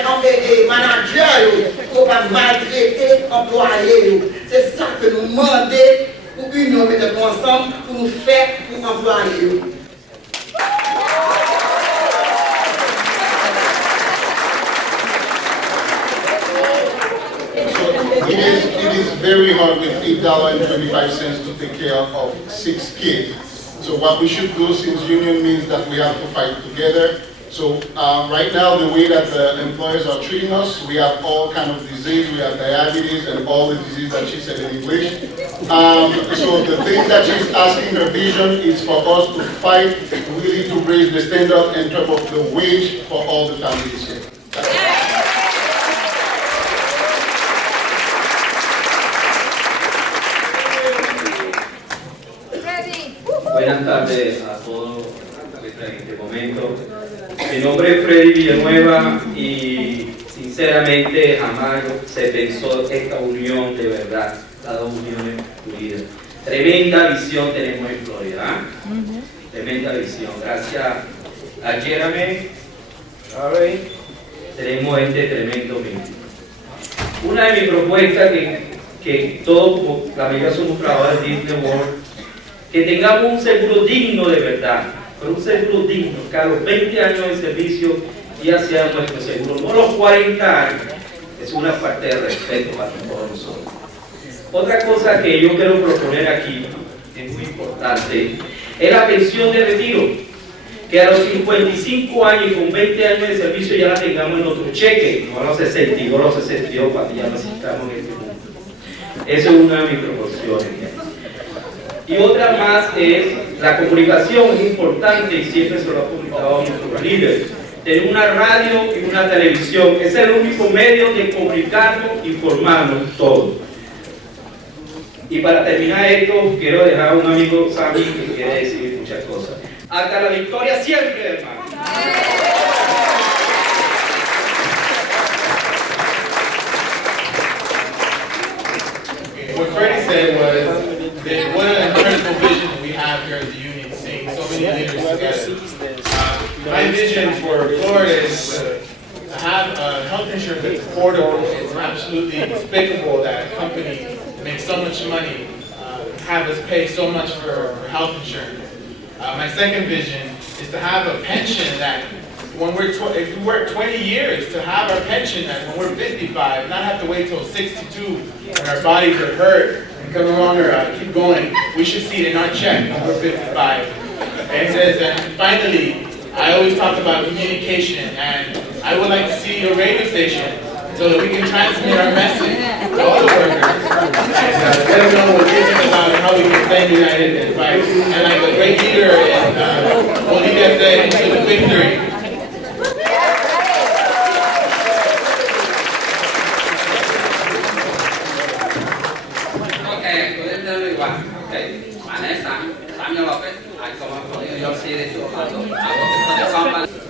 les managers, pour ne pas maltraiter les employés. C'est ça que nous demandons pour union mettre ensemble, pour nous faire pour employer. It is very hard with $8.25 to take care of 6 kids. So what we should do, since union means that we have to fight together. So right now, the way that the employers are treating us, we have all kind of disease. We have diabetes and all the disease that she said in English. So the thing that she's asking, her vision is for us to fight really to raise the standard in terms of the wage for all the families here. Buenas tardes a todos en este momento. Mi nombre es Freddy Villanueva y sinceramente jamás se pensó esta unión de verdad, las dos uniones unidas. Tremenda visión tenemos en Florida, ¿eh? Tremenda visión. Gracias a Jeremy, tenemos este tremendo meeting. Una de mis propuestas que todos, como la mayoría somos trabajadores de Disney World, que tengamos un seguro digno de verdad, pero un seguro digno, que a los 20 años de servicio ya sea nuestro seguro, no los 40 años, es una parte de respeto para todos nosotros. Otra cosa que yo quiero proponer aquí, es muy importante, es la pensión de retiro, que a los 55 años y con 20 años de servicio ya la tengamos en nuestro cheque, no a los 62, los 62, cuando ya necesitamos en este mundo. Eso es una de mis proposiciones. Y otra más es la comunicación, es importante y siempre se lo ha comunicado a nuestros líderes. tener una radio y una televisión. Es el único medio de comunicarnos, informarnos todos. Y para terminar esto, quiero dejar a un amigo Sammy que quiere decir muchas cosas. Hasta la victoria siempre, hermano. What Freddie said was that what an incredible vision we have here at the union, seeing so many leaders together. My vision for Florida is to have health insurance that's affordable. It's absolutely despicable that a company makes so much money, have us pay so much for health insurance. My second vision is to have a pension that when if we work 20 years, to have our pension that when we're 55, not have to wait till 62 when our bodies are hurt and can no longer keep going. We should see it in our check when we're 55. And it says that finally, I always talk about communication, and I would like to see a radio station so that we can transmit our message to all the workers and let them know what we're thinking about and how we can stand united and fight. And like the great leader in Bolivia said, into the victory.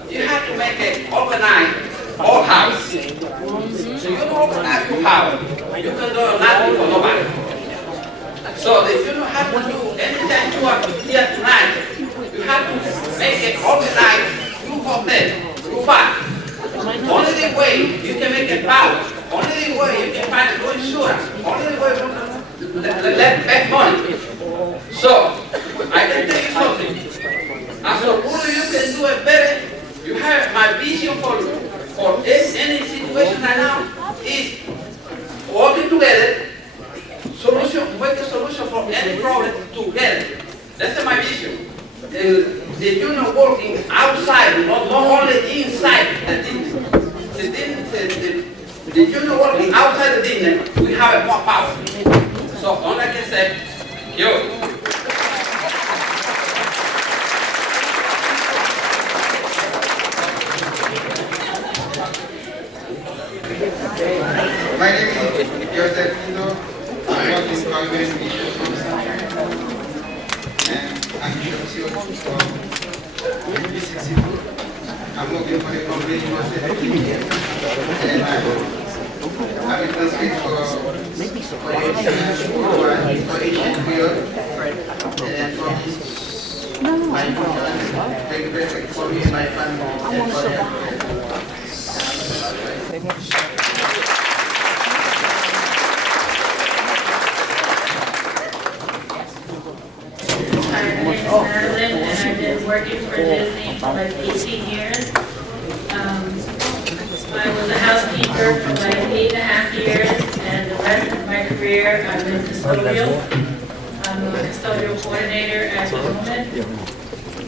You have to make it organized, all house. So you don't organize your house, you can do nothing for nobody. So if you don't have to do anything you are here tonight, you have to make it organized, you for them, you back. Only the way you can make it power, only the way you can find a good insurance, only the way you can let back money. So, I can tell you something. As a ruler, you can do it better. You have my vision for this, any situation right now is working together, make a solution for any problem together. That's my vision. The union working outside, not only inside the union working outside the union, we have more power. So all I can say, My name is Joseph Lindo. I work in Calvin Mission from and I'm Bishop from B62. I'm working for the company for 17 years. And I'm in the street for Asian period. And from my family, very perfect for me and my family and for them. Madeline, and I've been working for Disney for like 18 years. I was a housekeeper for like 8.5 years, and the rest of my career I've been custodial. I'm a custodial coordinator at the moment.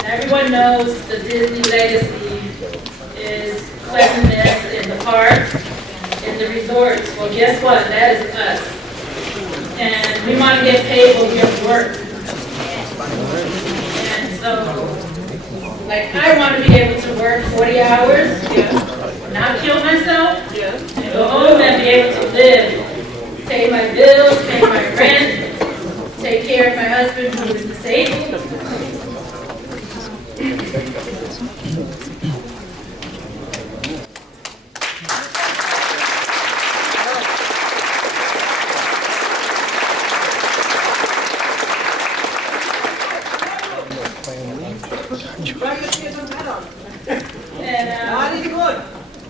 Everyone knows the Disney legacy is cleanliness in the parks, in the resorts. Well, guess what? That is us. And we want to get paid when we have to work. And so, like, I want to be able to work 40 hours, not kill myself, and go home and be able to live, pay my bills, pay my rent, take care of my husband who is disabled.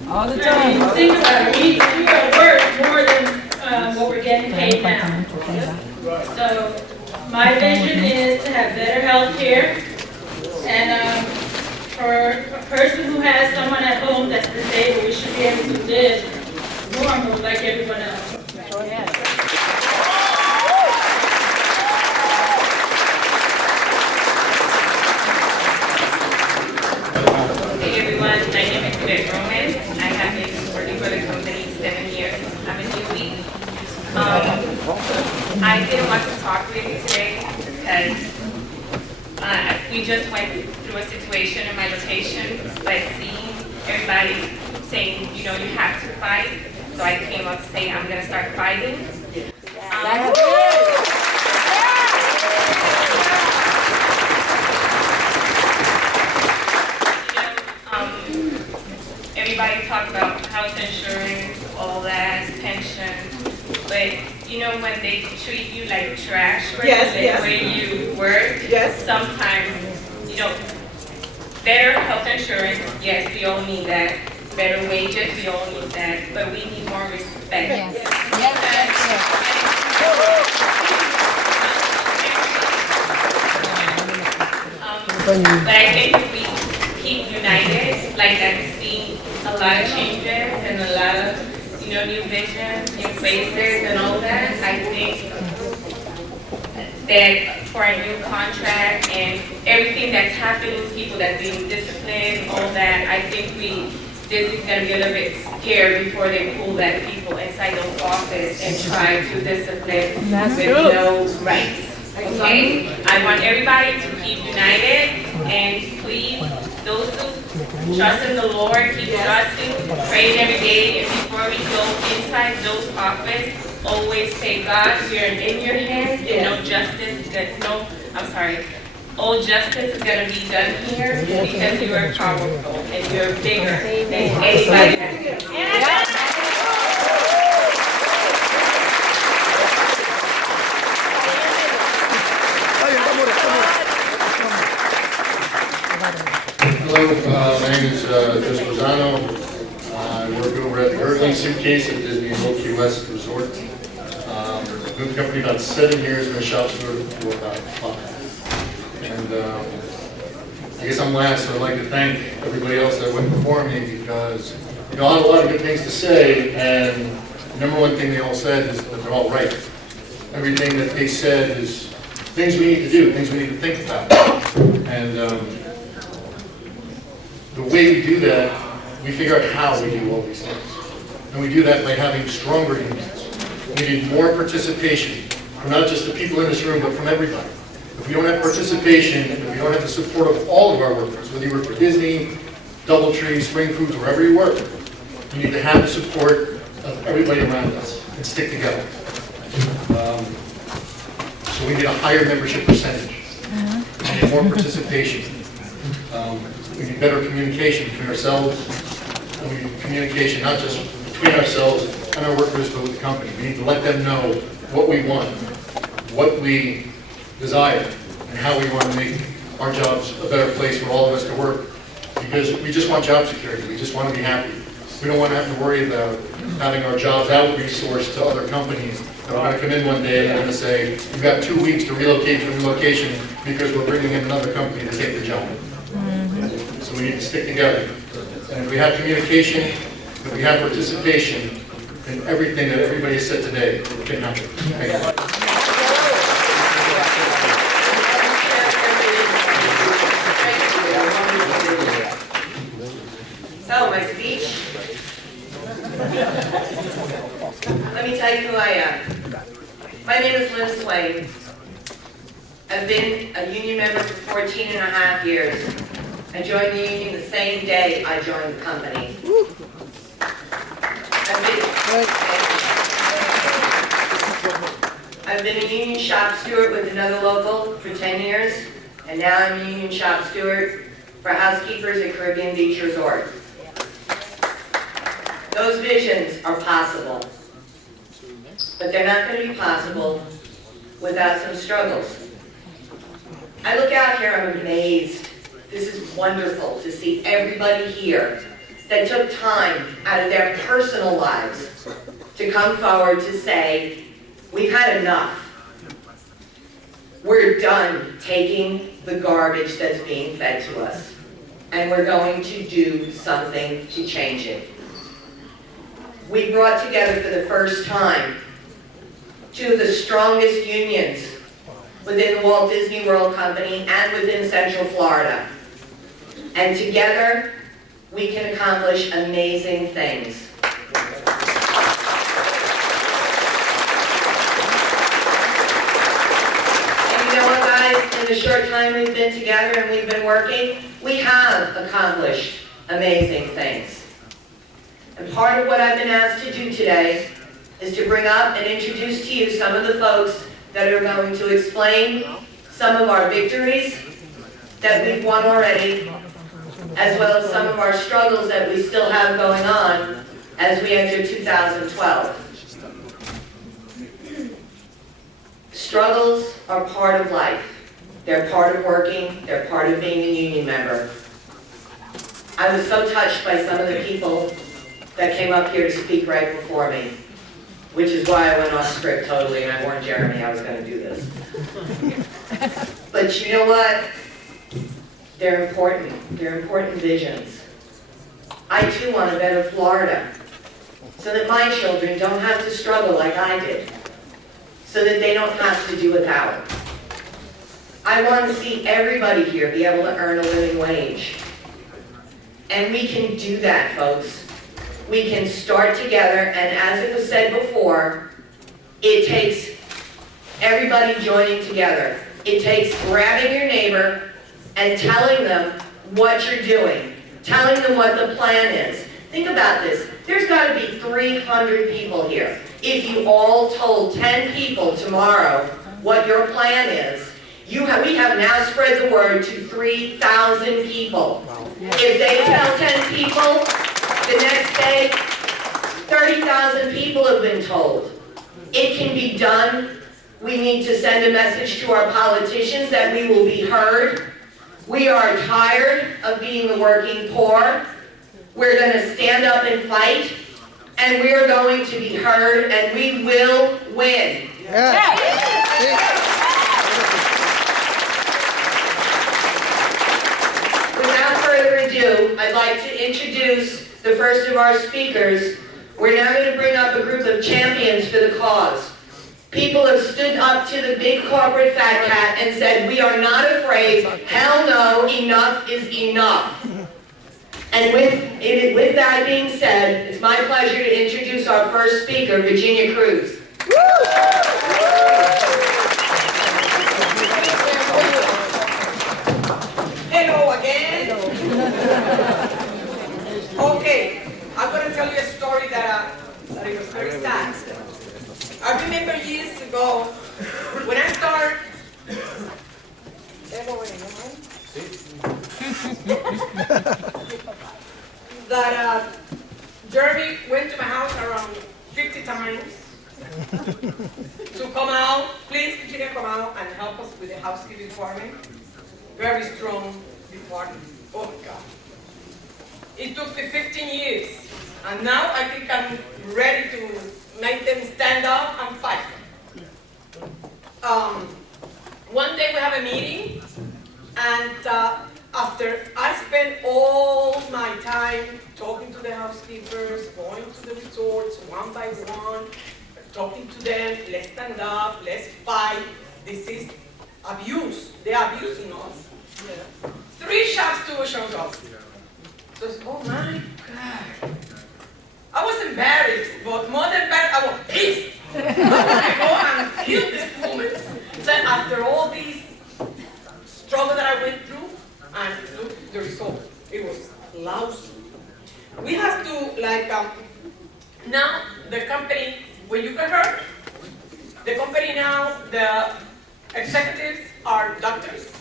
All the time. Think about it. We are worth more than what we're getting paid now. So my vision is to have better health care, and for a person who has someone at home that's disabled, we should be able to live normal like everyone else. Hey everyone, my name is Yvette Roman. I have been working for the company 7 years. I'm a newbie. I didn't want to talk with you today because we just went through a situation in my location, like seeing everybody saying, you know, you have to fight. So I came up to say, I'm going to start fighting. That's good. Everybody talk about health insurance, all that, pension, but you know when they treat you like trash where you work, sometimes, you know, better health insurance, yes, we all need that. Better wages, we all need that, but we need more respect. But I think if we keep united, like I've seen a lot of changes and a lot of, you know, new visions, new faces and all that, I think that for a new contract and everything that's happening, people that's being disciplined, all that, I think Disney's going to be a little bit scared before they pull that people inside those offices and try to discipline with no rights. Okay? I want everybody to keep united and please, those who trust in the Lord, keep trusting, praying every day, and before we go inside those offices, always say, God, we are in your hands, and all justice is going to be done here because you are powerful and you're bigger than anybody else. Hello, my name is Chris Lozano. I work over at the Gurgling Suitcase at Disney Key West Resort. I've been with the company about 7 years, been a shop steward for about 5. And I guess I'm last, so I'd like to thank everybody else that went before me because, you know, I had a lot of good things to say, and the number one thing they all said is that they're all right. Everything that they said is things we need to do, things we need to think about. And the way we do that, we figure out how we do all these things. And we do that by having stronger unions. We need more participation from not just the people in this room, but from everybody. If we don't have participation, if we don't have the support of all of our workers, whether you work for Disney, DoubleTree, Spring Foods, wherever you work, you need to have the support of everybody around us and stick together. So we need a higher membership percentage. We need more participation. We need better communication between ourselves. And we need communication not just between ourselves and our workers, but with the company. We need to let them know what we want, what we desire, and how we want to make our jobs a better place for all of us to work. Because we just want job security. We just want to be happy. We don't want to have to worry about having our jobs outresourced to other companies that are going to come in one day and they're going to say, you've got 2 weeks to relocate to a relocation because we're bringing in another company to take the job. So we need to stick together. And if we have communication, if we have participation, then everything that everybody has said today can happen. Thank you. So, my speech. Let me tell you who I am. My name is Lynn Swain. I've been a union member for 14 and a half years. I joined the union the same day I joined the company. I've been a union shop steward with another local for 10 years, and now I'm a union shop steward for housekeepers at Caribbean Beach Resort. Those visions are possible, but they're not going to be possible without some struggles. I look out here, I'm amazed. This is wonderful to see everybody here that took time out of their personal lives to come forward to say, we've had enough. We're done taking the garbage that's being fed to us, and we're going to do something to change it. We brought together for the first time 2 of the strongest unions within the Walt Disney World Company and within Central Florida. And together, we can accomplish amazing things. And you know what, guys? In the short time we've been together and we've been working, we have accomplished amazing things. And part of what I've been asked to do today is to bring up and introduce to you some of the folks that are going to explain some of our victories that we've won already, as well as some of our struggles that we still have going on as we enter 2012. Struggles are part of life. They're part of working, they're part of being a union member. I was so touched by some of the people that came up here to speak right before me, which is why I went off script totally, and I warned Jeremy I was going to do this. But you know what? They're important. They're important visions. I too want a better Florida, so that my children don't have to struggle like I did, so that they don't have to do without. I want to see everybody here be able to earn a living wage. And we can do that, folks. We can start together, and as it was said before, it takes everybody joining together. It takes grabbing your neighbor and telling them what you're doing, telling them what the plan is. Think about this. There's got to be 300 people here. If you all told 10 people tomorrow what your plan is, we have now spread the word to 3,000 people. If they tell 10 people, the next day, 30,000 people have been told. It can be done. We need to send a message to our politicians that we will be heard. We are tired of being the working poor. We're going to stand up and fight, and we are going to be heard, and we will win. Without further ado, I'd like to introduce the first of our speakers. We're now going to bring up a group of champions for the cause. People have stood up to the big corporate fat cat and said, we are not afraid, hell no, enough is enough. And with that being said, it's my pleasure to introduce our first speaker, Virginia Cruz. Hello again. Okay, I'm going to tell you a story that it was very sad. I remember years ago when I started. That Jeremy went to my house around 50 times to come out. Please, Virginia, come out and help us with the housekeeping department. Very strong department. Oh my God. It took me 15 years, and now I think I'm ready to make them stand up and fight. One day we have a meeting, and after I spent all my time talking to the housekeepers, going to the resorts one by one, talking to them, let's stand up, let's fight. This is abuse. They're abusing us. Yeah. 3 shots, 2 shows up. So, oh my God. I was embarrassed, but more than embarrassed, I was pissed. I go and kill this woman. So after all these struggle that I went through, and look the result, it was lousy. We have to, like, now the company, when you get hurt, the company now, the executives are doctors,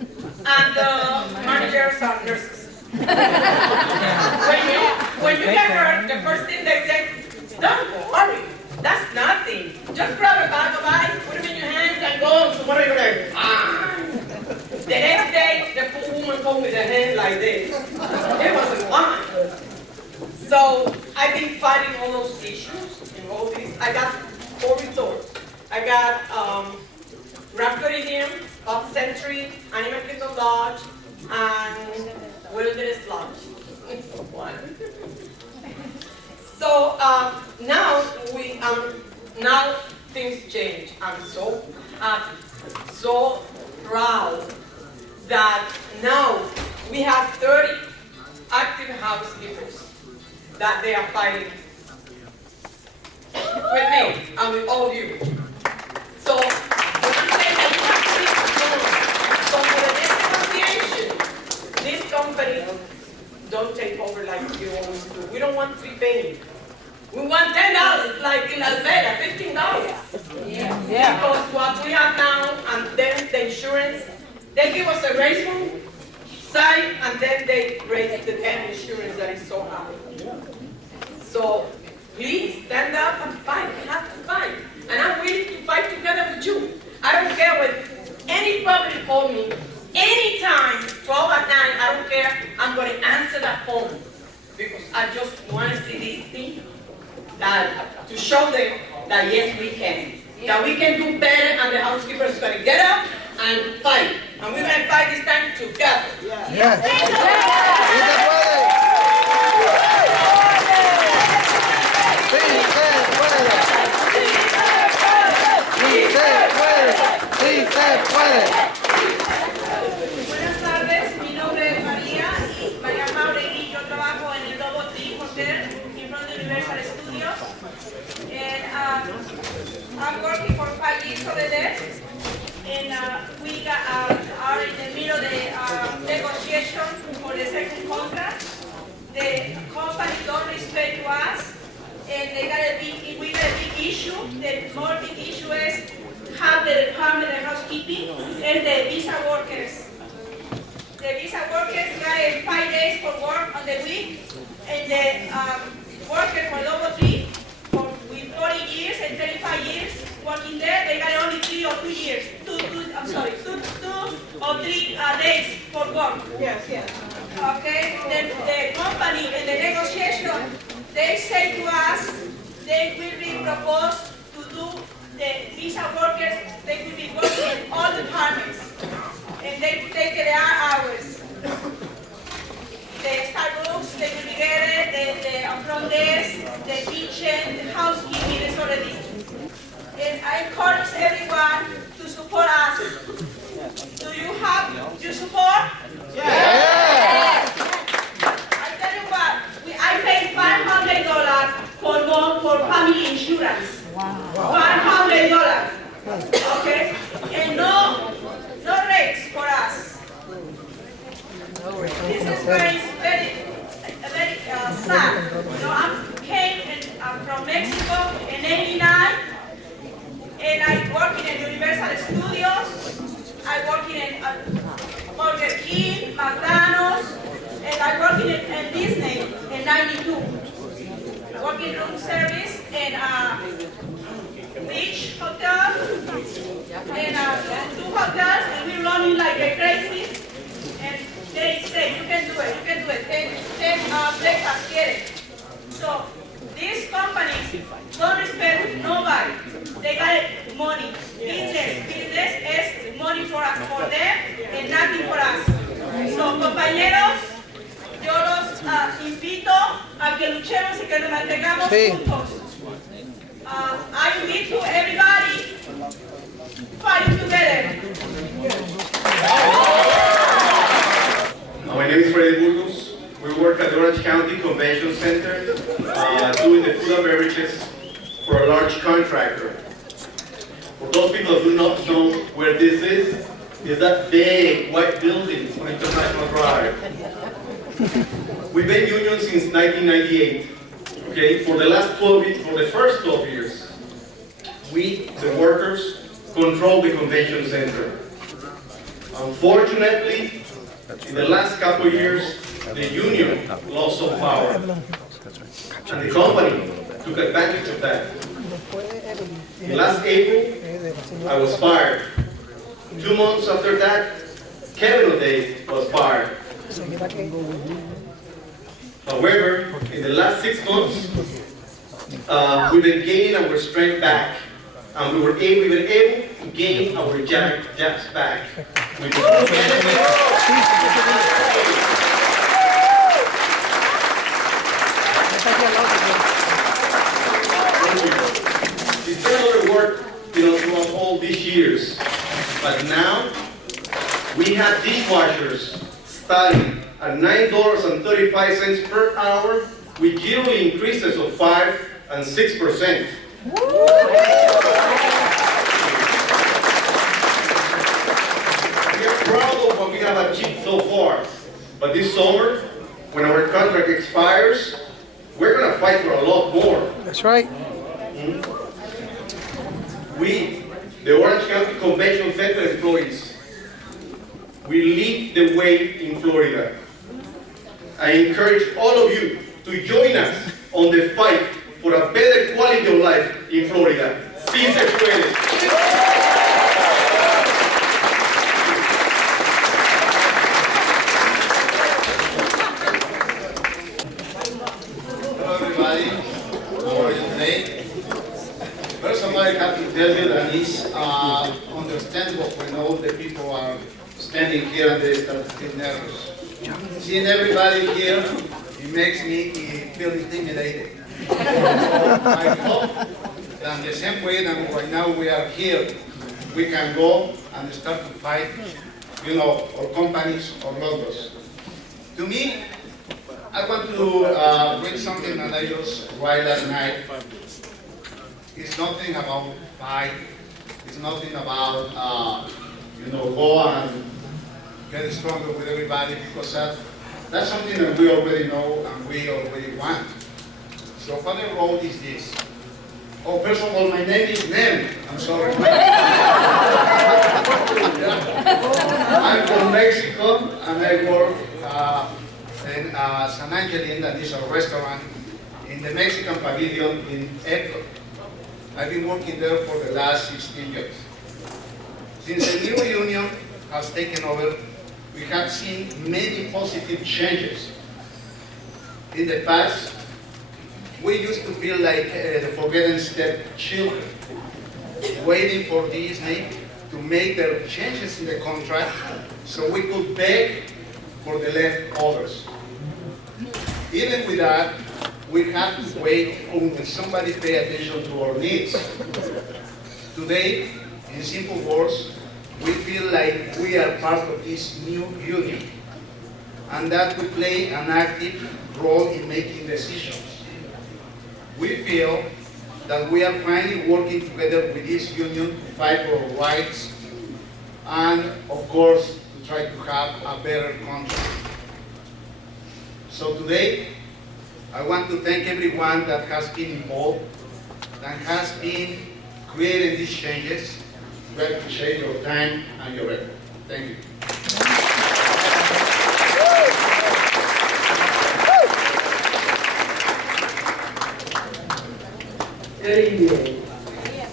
and the managers are nurses. when you get hurt, the first thing they say, don't worry, that's nothing. Just grab a bag of ice, put them in your hands, and go to whatever you're The next day, the poor woman come with her hand like this. It wasn't fine. So I've been fighting all those issues and all these. I got 4 resorts. I got Rock Floridian, Pop Century, Animal Kingdom Lodge, and Wilderness Lodge. So now now things change. I'm so happy, so proud that now we have 30 active housekeepers that they are fighting with me and with all of you. So when I'm saying that we have to keep going, so for the next negotiation, this company don't take We want $10, like in Las Vegas, $15. Yeah. Because what we have now, and then the insurance, they give us a raising side, and then they raise the 10 insurance that is so high. So please stand up and fight. We have to fight. And I'm willing to fight together with you. I don't care what any public call me, anytime, 12 at night, I don't care. I'm going to answer that phone. Because I just want to see this thing, that, to show them that yes, we can. That we can do better, and the housekeeper is going to get up and fight. And we're going to fight this time together. Buenas tardes, mi nombre es María y María Jauregui. Yo trabajo en el Lobo Tree Hotel in front of Universal Studios, and I'm working for 5 years over there. And we are in the middle of the negotiation for the second contract. The company don't respect to us, and we got a big issue. The more big issue is how the department of housekeeping and the visa workers. The visa workers got 5 days for work on the week, and the workers for Lobo 3 with 40 years and 35 years working there, they got only 3 or 2 years. Two or 3 days for work. Yes. Okay. Then the company in the negotiation, they say to us, they will be proposed to do the visa workers, they will be working in all departments, and they take their hours. The Starbucks, they will be getting the front desk, the kitchen, the housekeeping is already. And I encourage everyone to support us. Do you have your support? Yes! I tell you what, I paid $500 for family insurance. Wow. $500. Okay? And no rates for us. This is very sad. You know, I'm from Mexico in '89, and I work in Universal Studios. I work in Burger King, McDonald's, and I work in Disney in '92. I work in room service in beach hotel, and 2 hotels, and we're running like a crazy. And they say, you can do it, take breakfast, get it. So these companies don't respect nobody. They got money. Business is money for them and nothing for us. So compañeros, yo los invito a que luchemos y que nos mantengamos juntos. I invite to everybody fighting together. My name is Freddy Burgos. We work at the Orange County Convention Center doing the food and beverages for a large contractor. For those people who do not know where this is that big white building on International Drive. We've been union since 1998. Okay, for the first 12 years, we, the workers, control the convention center. Unfortunately, in the last couple of years, the union lost some power, and the company took advantage of that. In last April, I was fired. 2 months after that, Kevin O'Day was fired. However, in the last 6 months, we've been gaining our strength back, and we've been able to gain our jobs back. It's been a lot of work, throughout all these years, but now we have dishwashers starting at $9.35 per hour with yearly increases of 5% and 6%. We are proud of what we have achieved so far, but this summer, when our contract expires, we're going to fight for a lot more. That's right. We, the Orange County Convention Center employees, we lead the way in Florida. I encourage all of you to join us on the fight for a better quality of life in Florida. Sí se puede. Hello everybody, how are you today? First of all, I have to tell you that it's understandable when all the people are standing here and they start to feel nervous. Seeing everybody here, it makes me feel intimidated. I hope that the same way that right now we are here, we can go and start to fight, our companies or logos. To me, I want to read something that I just write last night. It's nothing about fight. It's nothing about, go and get stronger with everybody, because that's something that we already know and we already want. So what I wrote is this. Oh, first of all, my name is Nem. I'm sorry. I'm from Mexico, and I work in San Angelin, that is a restaurant in the Mexican Pavilion in Epcot. I've been working there for the last 16 years. Since the new union has taken over, we have seen many positive changes. In the past, we used to feel like the forgotten stepchildren, waiting for Disney to make their changes in the contract so we could beg for the leftovers. Even with that, we had to wait until somebody pay attention to our needs. Today, in simple words, we feel like we are part of this new union, and that we play an active role in making decisions. We feel that we are finally working together with this union to fight for our rights and, of course, to try to have a better country. So today, I want to thank everyone that has been involved, that has been creating these changes. We appreciate your time and your effort. Thank you. Good evening.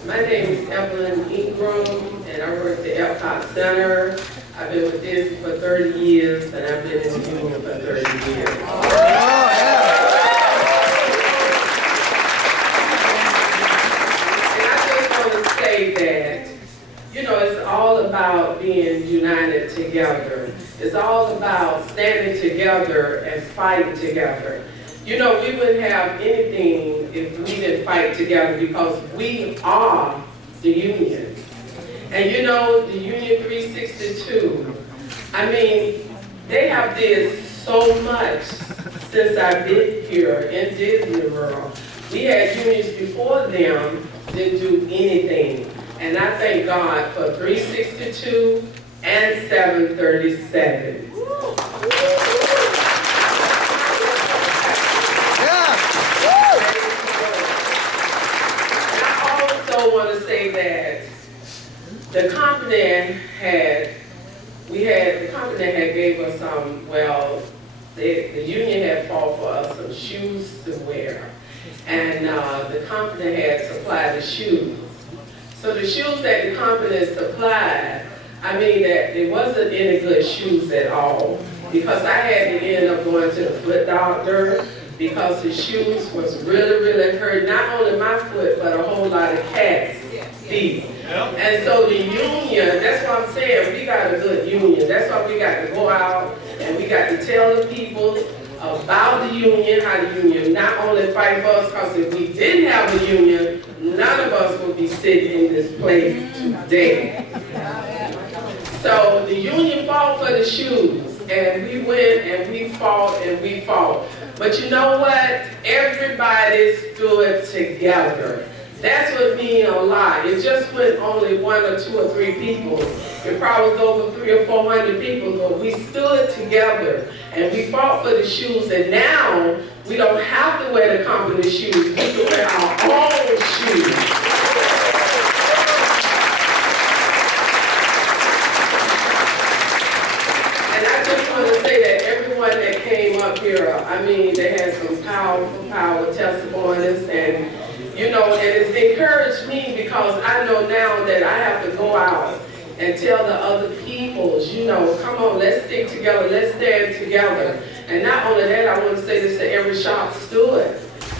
My name is Evelyn Ingram, and I work at the Epcot Center. I've been with Disney for 30 years, and I've been in the union for 30 years. And I just want to say that, it's all about being united together. It's all about standing together and fighting together. We wouldn't have anything if we didn't fight together, because we are the union. And the Union 362, they have did so much since I've been here in Disney World. We had unions before them didn't do anything. And I thank God for 362 and 737. I want to say that the company had gave us the union had fought for us some shoes to wear, and the company had supplied the shoes. So the shoes that the company supplied, that it wasn't any good shoes at all, because I had to end up going to the foot doctor, because the shoes was really, really hurt, not only my foot, but a whole lot of cats' feet. Yep. And so the union, that's what I'm saying, we got a good union. That's why we got to go out and we got to tell the people about the union, how the union not only fight for us, because if we didn't have a union, none of us would be sitting in this place today. So the union fought for the shoes, and we went and we fought and we fought. But you know what? Everybody stood together. That's what means a lot. It just went only 1 or 2 or 3 people. It probably was over 300 or 400 people, but we stood together and we fought for the shoes, and now we don't have to wear the company shoes. We can wear our own shoes. And I just want to say that everyone that came up here, I mean, they had some powerful testimonies, and you know, and it's encouraged me because I know now that I have to go out and tell the other peoples, you know, come on, let's stick together, let's stand together. And not only that, I want to say this to every shop steward.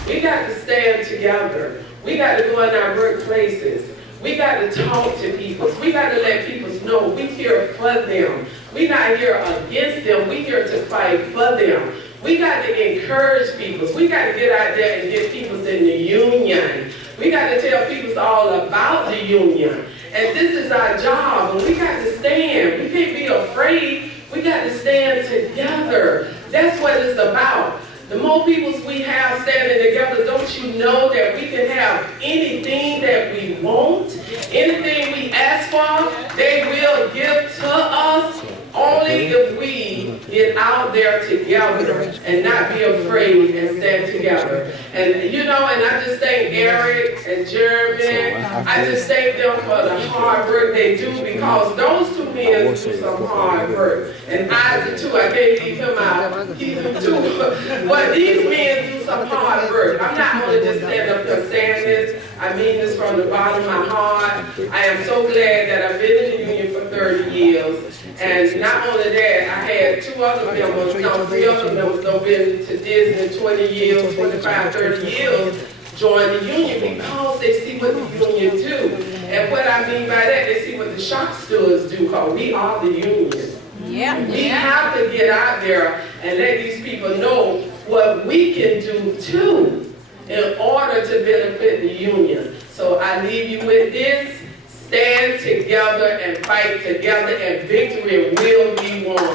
We got to stand together. We got to go in our workplaces. We got to talk to people. We got to let people know we're here for them. We're not here against them. We're here to fight for them. We got to encourage people. We got to get out there and get people in the union. We got to tell people all about the union. And this is our job, and we got to stand. We can't be afraid. We got to stand together. That's what it's about. The more people we have standing together, don't you know that we can have anything that we want, anything we ask for, they will give to us. Only if we get out there together and not be afraid and stand together. And you know, and I just thank Eric and Jeremy. I just thank them for the hard work they do, because those 2 men do some hard work. And Isaac too, I can't leave him out. He's too. But these men do some hard work. I'm not only just standing up here saying this, I mean this from the bottom of my heart. I am so glad that I've been in the union for 30 years. And not only that, I had 2 other members, no, 3 other members that have been to Disney 20 years, 25, 30 years, join the union because they see what the union do. And what I mean by that, they see what the shop stewards do, because we are the union. Yeah. We have to get out there and let these people know what we can do too in order to benefit the union. So I leave you with this. Stand together and fight together, and victory will be won.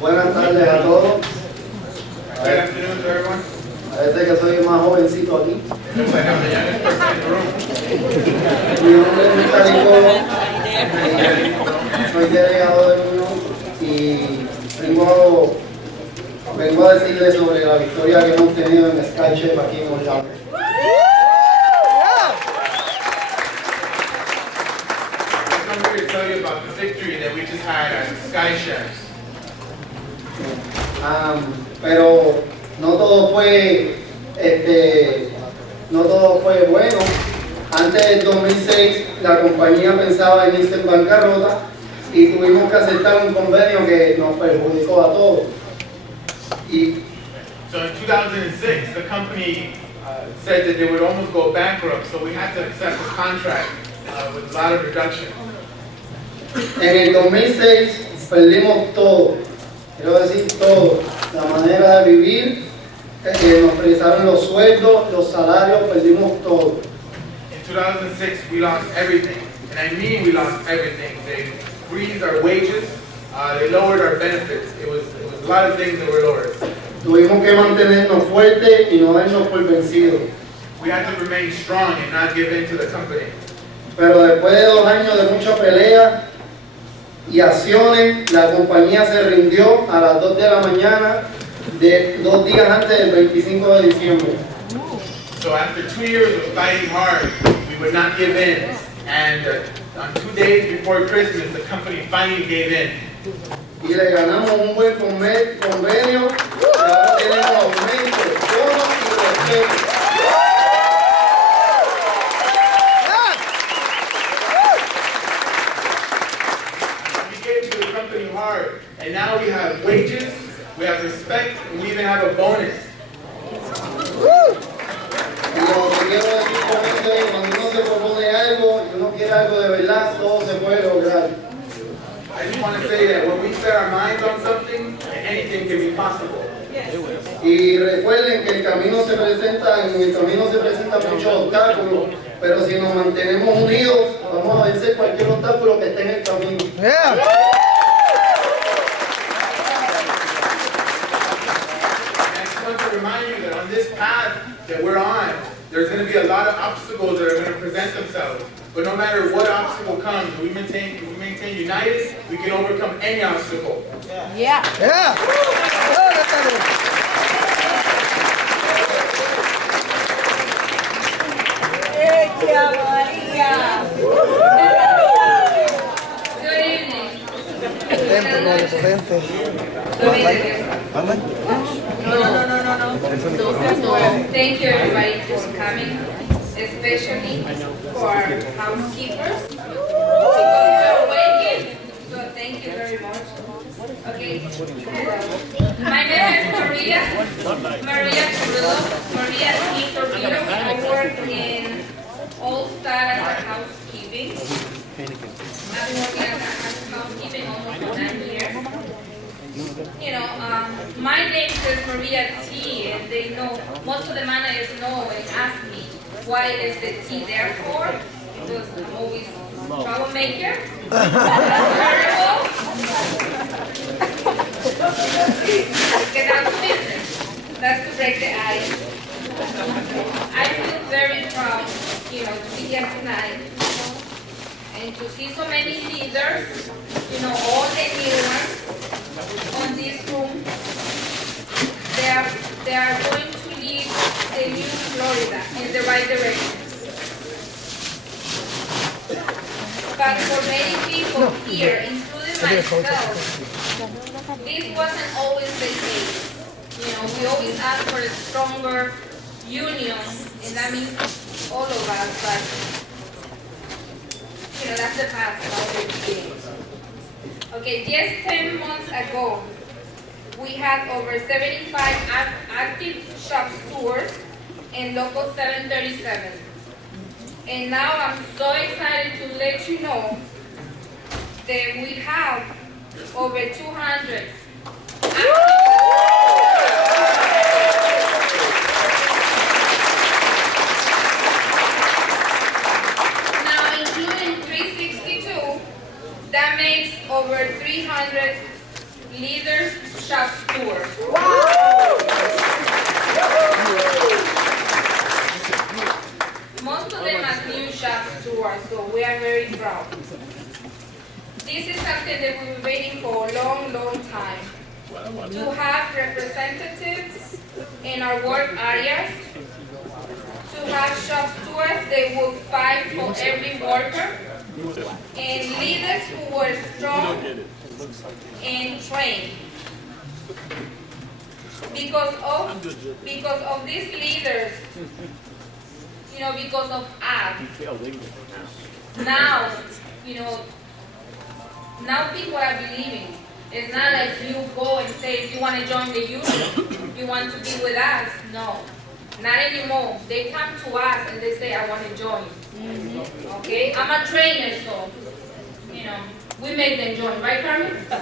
Buenas tardes a todos. Good afternoon to everyone. Parece que soy el más jovencito aquí. Looks like I'm the youngest person in the room. Mi nombre es Mecánico, soy delegado de unión y vengo a decirles sobre la victoria que hemos tenido en Skychef aquí en Orlando. I'm here to tell you about the victory that we just had at Sky Chefs. Pero no todo fue bueno. Antes del 2006 la compañía pensaba en irse en bancarrota y tuvimos que aceptar un convenio que nos perjudicó a todos. So in 2006, the company said that they would almost go bankrupt, so we had to accept a contract with a lot of reduction. En el 2006 perdimos todo, quiero decir todo, la manera de vivir, nos fresaron los sueldos, los salarios, perdimos todo. In 2006, we lost everything, and I mean we lost everything. They freezed our wages, they lowered our benefits. It was a lot of things that were lowered. Tuvimos que mantenernos fuertes y no darnos por vencidos. We had to remain strong and not give in to the company. Pero después de 2 años de mucha pelea y acciones, la compañía se rindió a las 2 de la mañana de 2 días antes del 25 de diciembre. So after 2 years of fighting hard, we would not give in. And on 2 days before Christmas, the company finally gave in. Y le ganamos un buen convenio, y ahora tenemos aumento, bonos y respeto. We gave to the company hard, and now we have wages, we have respect, and we even have a bonus. Y lo que quiero decir con esto es, cuando uno se propone algo y uno quiere algo de verdad, todo se puede lograr. I just want to say that when we set our minds on something, anything can be possible. Y recuerden que en el camino se presentan muchos obstáculos, pero si nos mantenemos unidos, vamos a vencer cualquier obstáculo que esté en el camino. I just want to remind you that on this path that we're on, there's going to be a lot of obstacles that are going to present themselves. But no matter what obstacle comes, if we maintain united, we can overcome any obstacle. Yeah. Yeah. Good evening. Thank you everybody for coming, especially for our housekeepers. We're waiting, so thank you very much. Okay. My name is Maria Carrillo. Maria T. Torpedo. I work in All Star as a housekeeping. I've been working as housekeeping almost for 9 years. You know, my name is Maria T, and they know, most of the managers know and ask me, why is the T there for? Because I'm always troublemaker. Terrible. Get out of business. That's to break the ice. I feel very proud, you know, to be here tonight and to see so many leaders, you know, all the new ones on this room. They are going to lead the new Florida in the right direction. But for many people here, including myself, this wasn't always the case. You know, we always ask for a stronger union, and that means all of us, but you know, that's the past, not the beginning. Okay, just 10 months ago, we had over 75 active shop stewards in Local 737. And now I'm so excited to let you know that we have over 200 now, including 362, that makes over 300 leaders shop stewards. Most of them are new shop stewards, so we are very proud. This is something that we've been waiting for a long, long time. To have representatives in our work areas, to have shop stewards that will fight for every worker, and leaders who were strong and trained. Because of these leaders, you know, because of us, now, you know, now people are believing. It's not like you go and say, if you want to join the union, you want to be with us. No, not anymore. They come to us and they say, I want to join. Okay, I'm a trainer, so, you know, we make them join, right, Carmen? Yeah.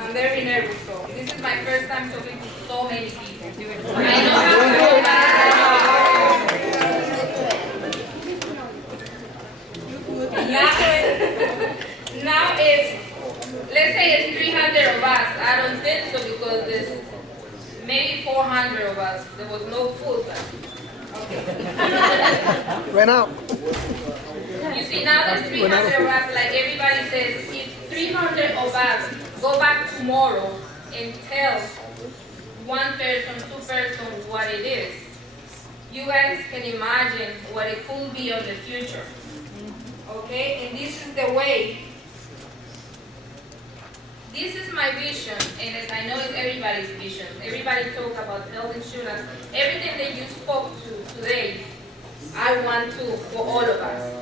I'm very nervous, so this is my first time talking to so many people. I know now it's, let's say it's 300 of us. I don't think so because there's maybe 400 of us. There was no food. Okay. Ran out. You see, now there's 300 of us. Like everybody says, if 300 of us go back tomorrow and tell one person, two persons what it is, you guys can imagine what it could be on the future. Okay, and this is the way. This is my vision, and as I know it's everybody's vision. Everybody talk about health insurance. Everything that you spoke to today, I want to for all of us.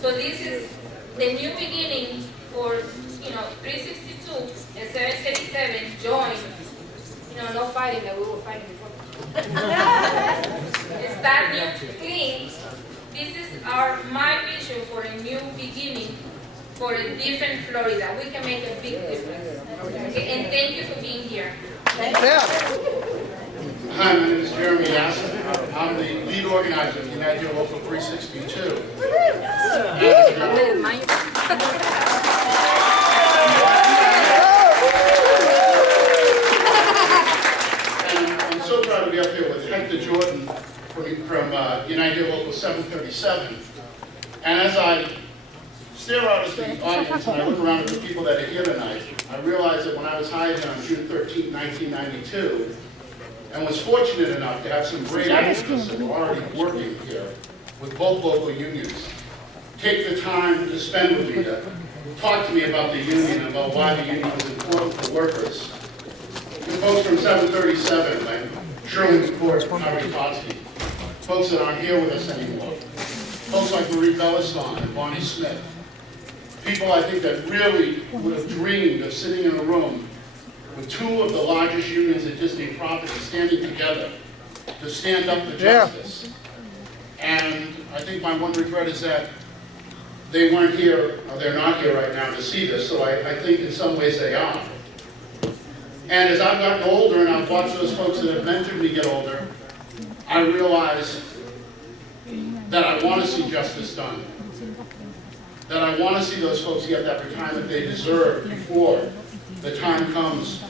So this is the new beginning for, you know, 362 and 737 join. You know, no fighting that we were fighting before. Start new, clean. This is my vision for a new beginning, for a different Florida. We can make a big difference. Okay? And thank you for being here. Hi, my name is Jeremy Yassin. I'm the lead organizer of United Local 362. 737. And as I stare out at the audience and I look around at the people that are here tonight, I realize that when I was hired here on June 13, 1992, and was fortunate enough to have some great activists that were already working here with both local unions, take the time to spend with me to talk to me about the union and about why the union was important for workers. The folks from 737, like Shirley McCord, Harry Totsky, folks that aren't here with us anymore, folks like Marie Bellaston and Bonnie Smith, people I think that really would have dreamed of sitting in a room with two of the largest unions at Disney property standing together to stand up for justice. And I think my one regret is that they weren't here, or they're not here right now to see this, so I think in some ways they are. And as I've gotten older and I've watched those folks that have mentored me get older, I realize that I want to see justice done. That I want to see those folks get that retirement they deserve before the time comes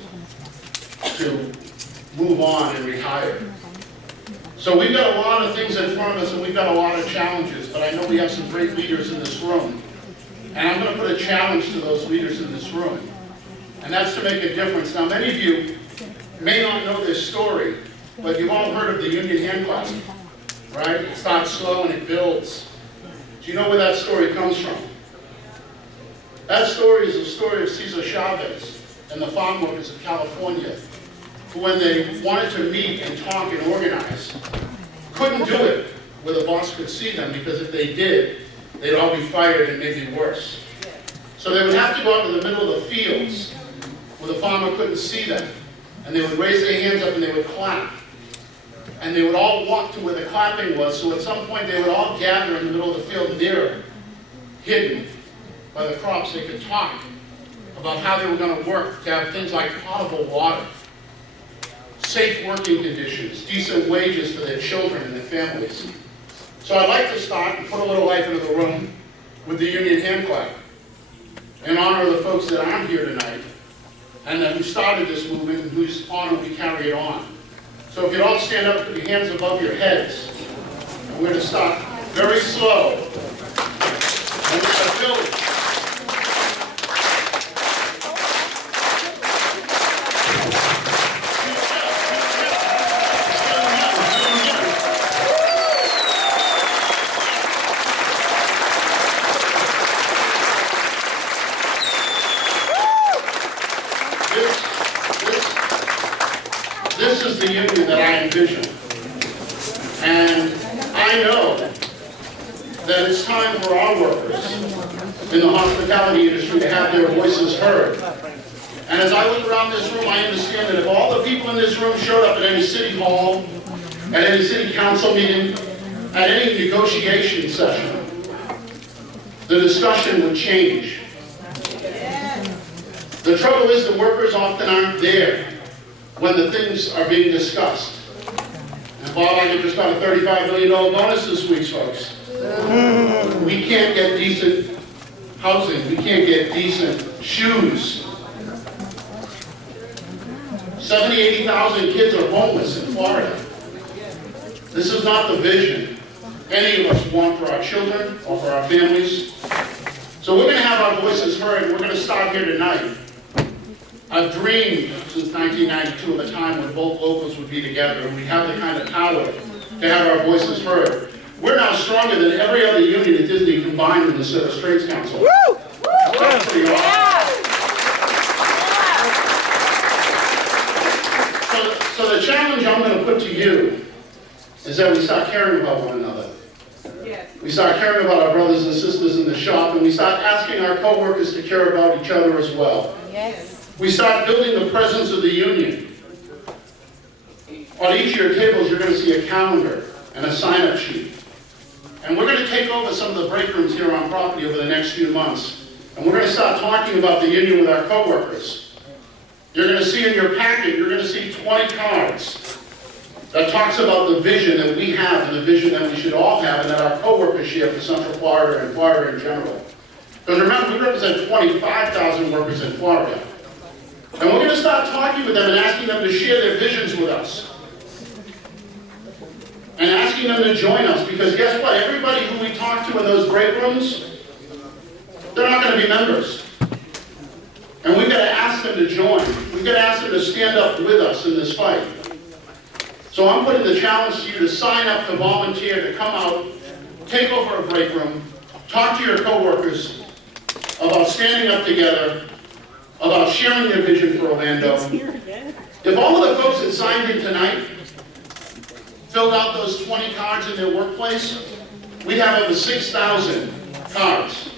to move on and retire. So we've got a lot of things in front of us and we've got a lot of challenges, but I know we have some great leaders in this room. And I'm going to put a challenge to those leaders in this room. And that's to make a difference. Now many of you may not know this story, but you've all heard of the Union Hand Clasp, right? It starts slow and it builds. Do you know where that story comes from? That story is the story of Cesar Chavez and the farm workers of California, who when they wanted to meet and talk and organize, couldn't do it where the boss could see them, because if they did, they'd all be fired and maybe worse. So they would have to go out in the middle of the fields where the farmer couldn't see them, and they would raise their hands up and they would clap. And they would all walk to where the clapping was, so at some point they would all gather in the middle of the field near, hidden by the crops. They could talk about how they were going to work to have things like potable water, safe working conditions, decent wages for their children and their families. So I'd like to start and put a little life into the room with the Union Hand Clap in honor of the folks that aren't here tonight and who started this movement and whose honor we carry it on. So if you'd all stand up, put your hands above your heads, and we're going to start very slow. And we're going to build it. This is the union that I envision. And I know that it's time for our workers in the hospitality industry to have their voices heard. And as I look around this room, I understand that if all the people in this room showed up at any city hall, at any city council meeting, at any negotiation session, the discussion would change. The trouble is the workers often aren't there when the things are being discussed. And Bob, I just got a $35 million bonus this week, folks. We can't get decent housing. We can't get decent shoes. 70,000, 80,000 kids are homeless in Florida. This is not the vision any of us want for our children or for our families. So we're going to have our voices heard. We're going to start here tonight. I've dreamed since 1992 of a time when both locals would be together and we'd have the kind of power to have our voices heard. We're now stronger than every other union at Disney combined in the Service Trades Council. Woo! That's pretty awesome. So the challenge I'm going to put to you is that we start caring about one another. Yes. We start caring about our brothers and sisters in the shop, and we start asking our co-workers to care about each other as well. Yes. We start building the presence of the union. On each of your tables, you're going to see a calendar and a sign-up sheet. And we're going to take over some of the break rooms here on property over the next few months. And we're going to start talking about the union with our co-workers. You're going to see in your packet, you're going to see 20 cards that talks about the vision that we have and the vision that we should all have and that our co-workers share for Central Florida and Florida in general. Because remember, we represent 25,000 workers in Florida. And we're going to start talking with them and asking them to share their visions with us. and asking them to join us, because guess what? Everybody who we talk to in those break rooms, they're not going to be members. And we've got to ask them to join. We've got to ask them to stand up with us in this fight. So I'm putting the challenge to you to sign up, to volunteer, to come out, take over a break room, talk to your coworkers about standing up together, about sharing their vision for Orlando. If all of the folks that signed in tonight filled out those 20 cards in their workplace, we'd have over 6,000 cards.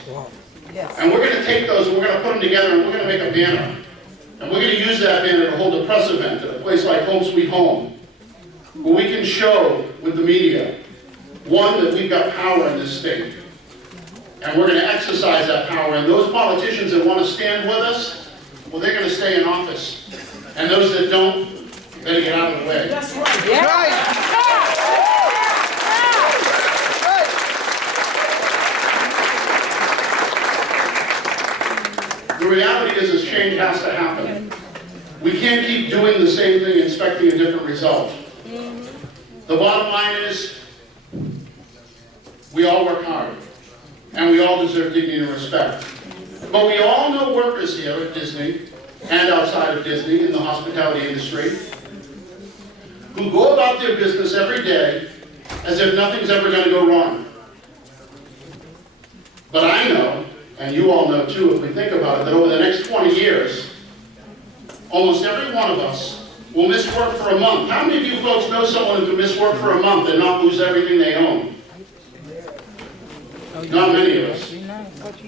And we're going to take those and we're going to put them together and we're going to make a banner. And we're going to use that banner to hold a press event at a place like Home Sweet Home, where we can show with the media, one, that we've got power in this state. And we're going to exercise that power. And those politicians that want to stand with us, well, they're going to stay in office. And those that don't, better get out of the way. That's right. Yeah. The reality is change has to happen. We can't keep doing the same thing and expecting a different result. The bottom line is, we all work hard, and we all deserve dignity and respect. But we all know workers here at Disney, and outside of Disney, in the hospitality industry, who go about their business every day as if nothing's ever going to go wrong. But I know, and you all know too, if we think about it, that over the next 20 years, almost every one of us will miss work for a month. How many of you folks know someone who can miss work for a month and not lose everything they own? Not many of us.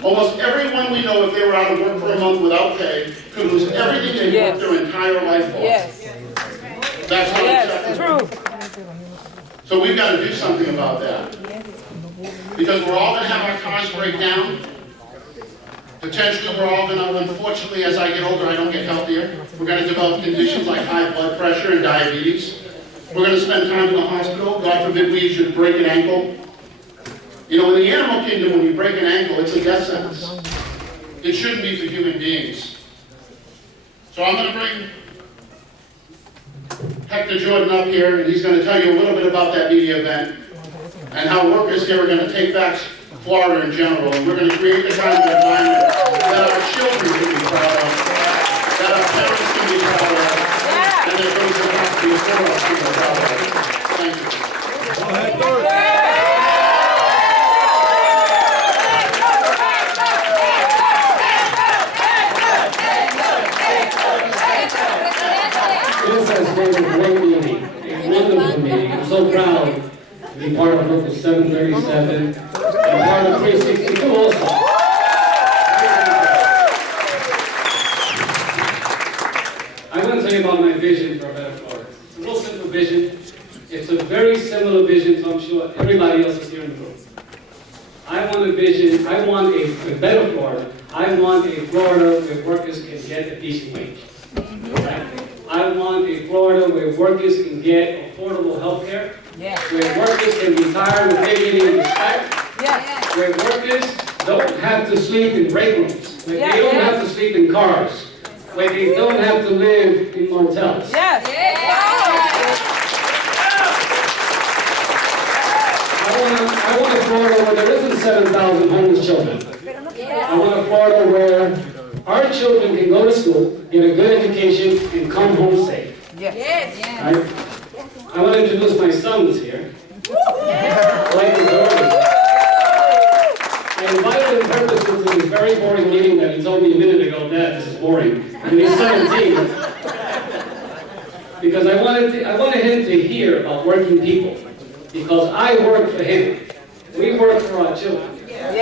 Almost everyone we know, if they were out of work for a month without pay, could lose everything they worked their entire life for. That's unacceptable. So we've got to do something about that. Because we're all going to have our cars break down. Potentially we're all going to, unfortunately, as I get older, I don't get healthier. We're going to develop conditions like high blood pressure and diabetes. We're going to spend time in the hospital. God forbid we should break an ankle. You know, in the animal kingdom, when you break an ankle, it's a death sentence. It shouldn't be for human beings. So I'm going to bring Hector Jordan up here, and he's going to tell you a little bit about that media event and how workers here are going to take back Florida in general, and we're going to create the kind of environment that our children can be proud of, that our parents can be proud of, and that those that have to be before us can be proud of. Thank you. This has been a great meeting, a wonderful meeting. I'm so proud to be part of Local 737 and part of 362 also. I want to tell you about my vision for a better Florida. It's a real simple vision. It's a very similar vision, so I'm sure everybody else is here in the room. I want a vision, I want a better Florida. I want a Florida where workers can get a decent wage. Right? I want a Florida where workers can get affordable health care, where workers can retire with dignity and respect, where workers don't have to sleep in break rooms, where they don't have to sleep in cars, where they don't have to live in motels. I want a Florida where there isn't 7,000 homeless children. I want a Florida where our children can go to school, get a good education, and come home safe. I want to introduce my sons here. Like the I invited him purposely to this very boring meeting that he told me a minute ago, Dad, this is boring. And he's 17. Because I wanted him to hear about working people. Because I work for him. We work for our children.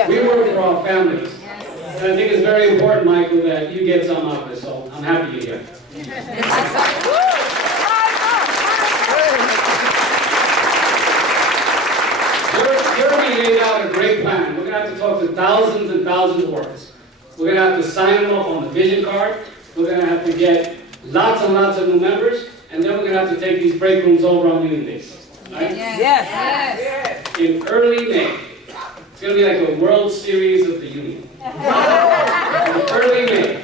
We work for our families. And I think it's very important, Michael, that you get some out of this, so I'm happy you're here. Jeremy laid out a great plan. We're going to have to talk to thousands and thousands of workers. We're going to have to sign them up on the vision card. We're going to have to get lots and lots of new members, and then we're going to have to take these break rooms over on a basis. Right? In early May, it's going to be like a World Series of the Union. In early May,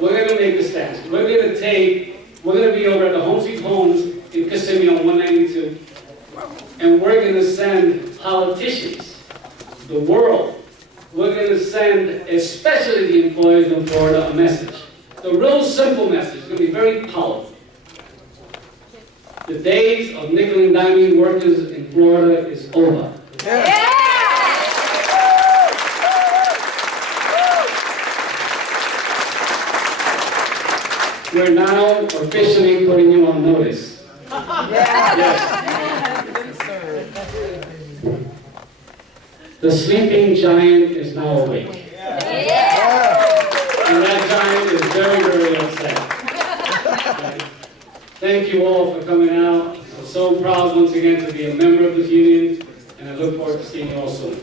we're going to make the stands. We're going to be over at the Home Sweet Homes in Kissimmee on 192. and we're going to send politicians, the world, we're going to send especially the employees in Florida a message. A real simple message. It's going to be very powerful. The days of nickel and diamond workers in Florida is over. We're now officially putting you on notice. The sleeping giant is now awake. And that giant is very, very upset. Thank you all for coming out. I'm so proud once again to be a member of this union, and I look forward to seeing you all soon.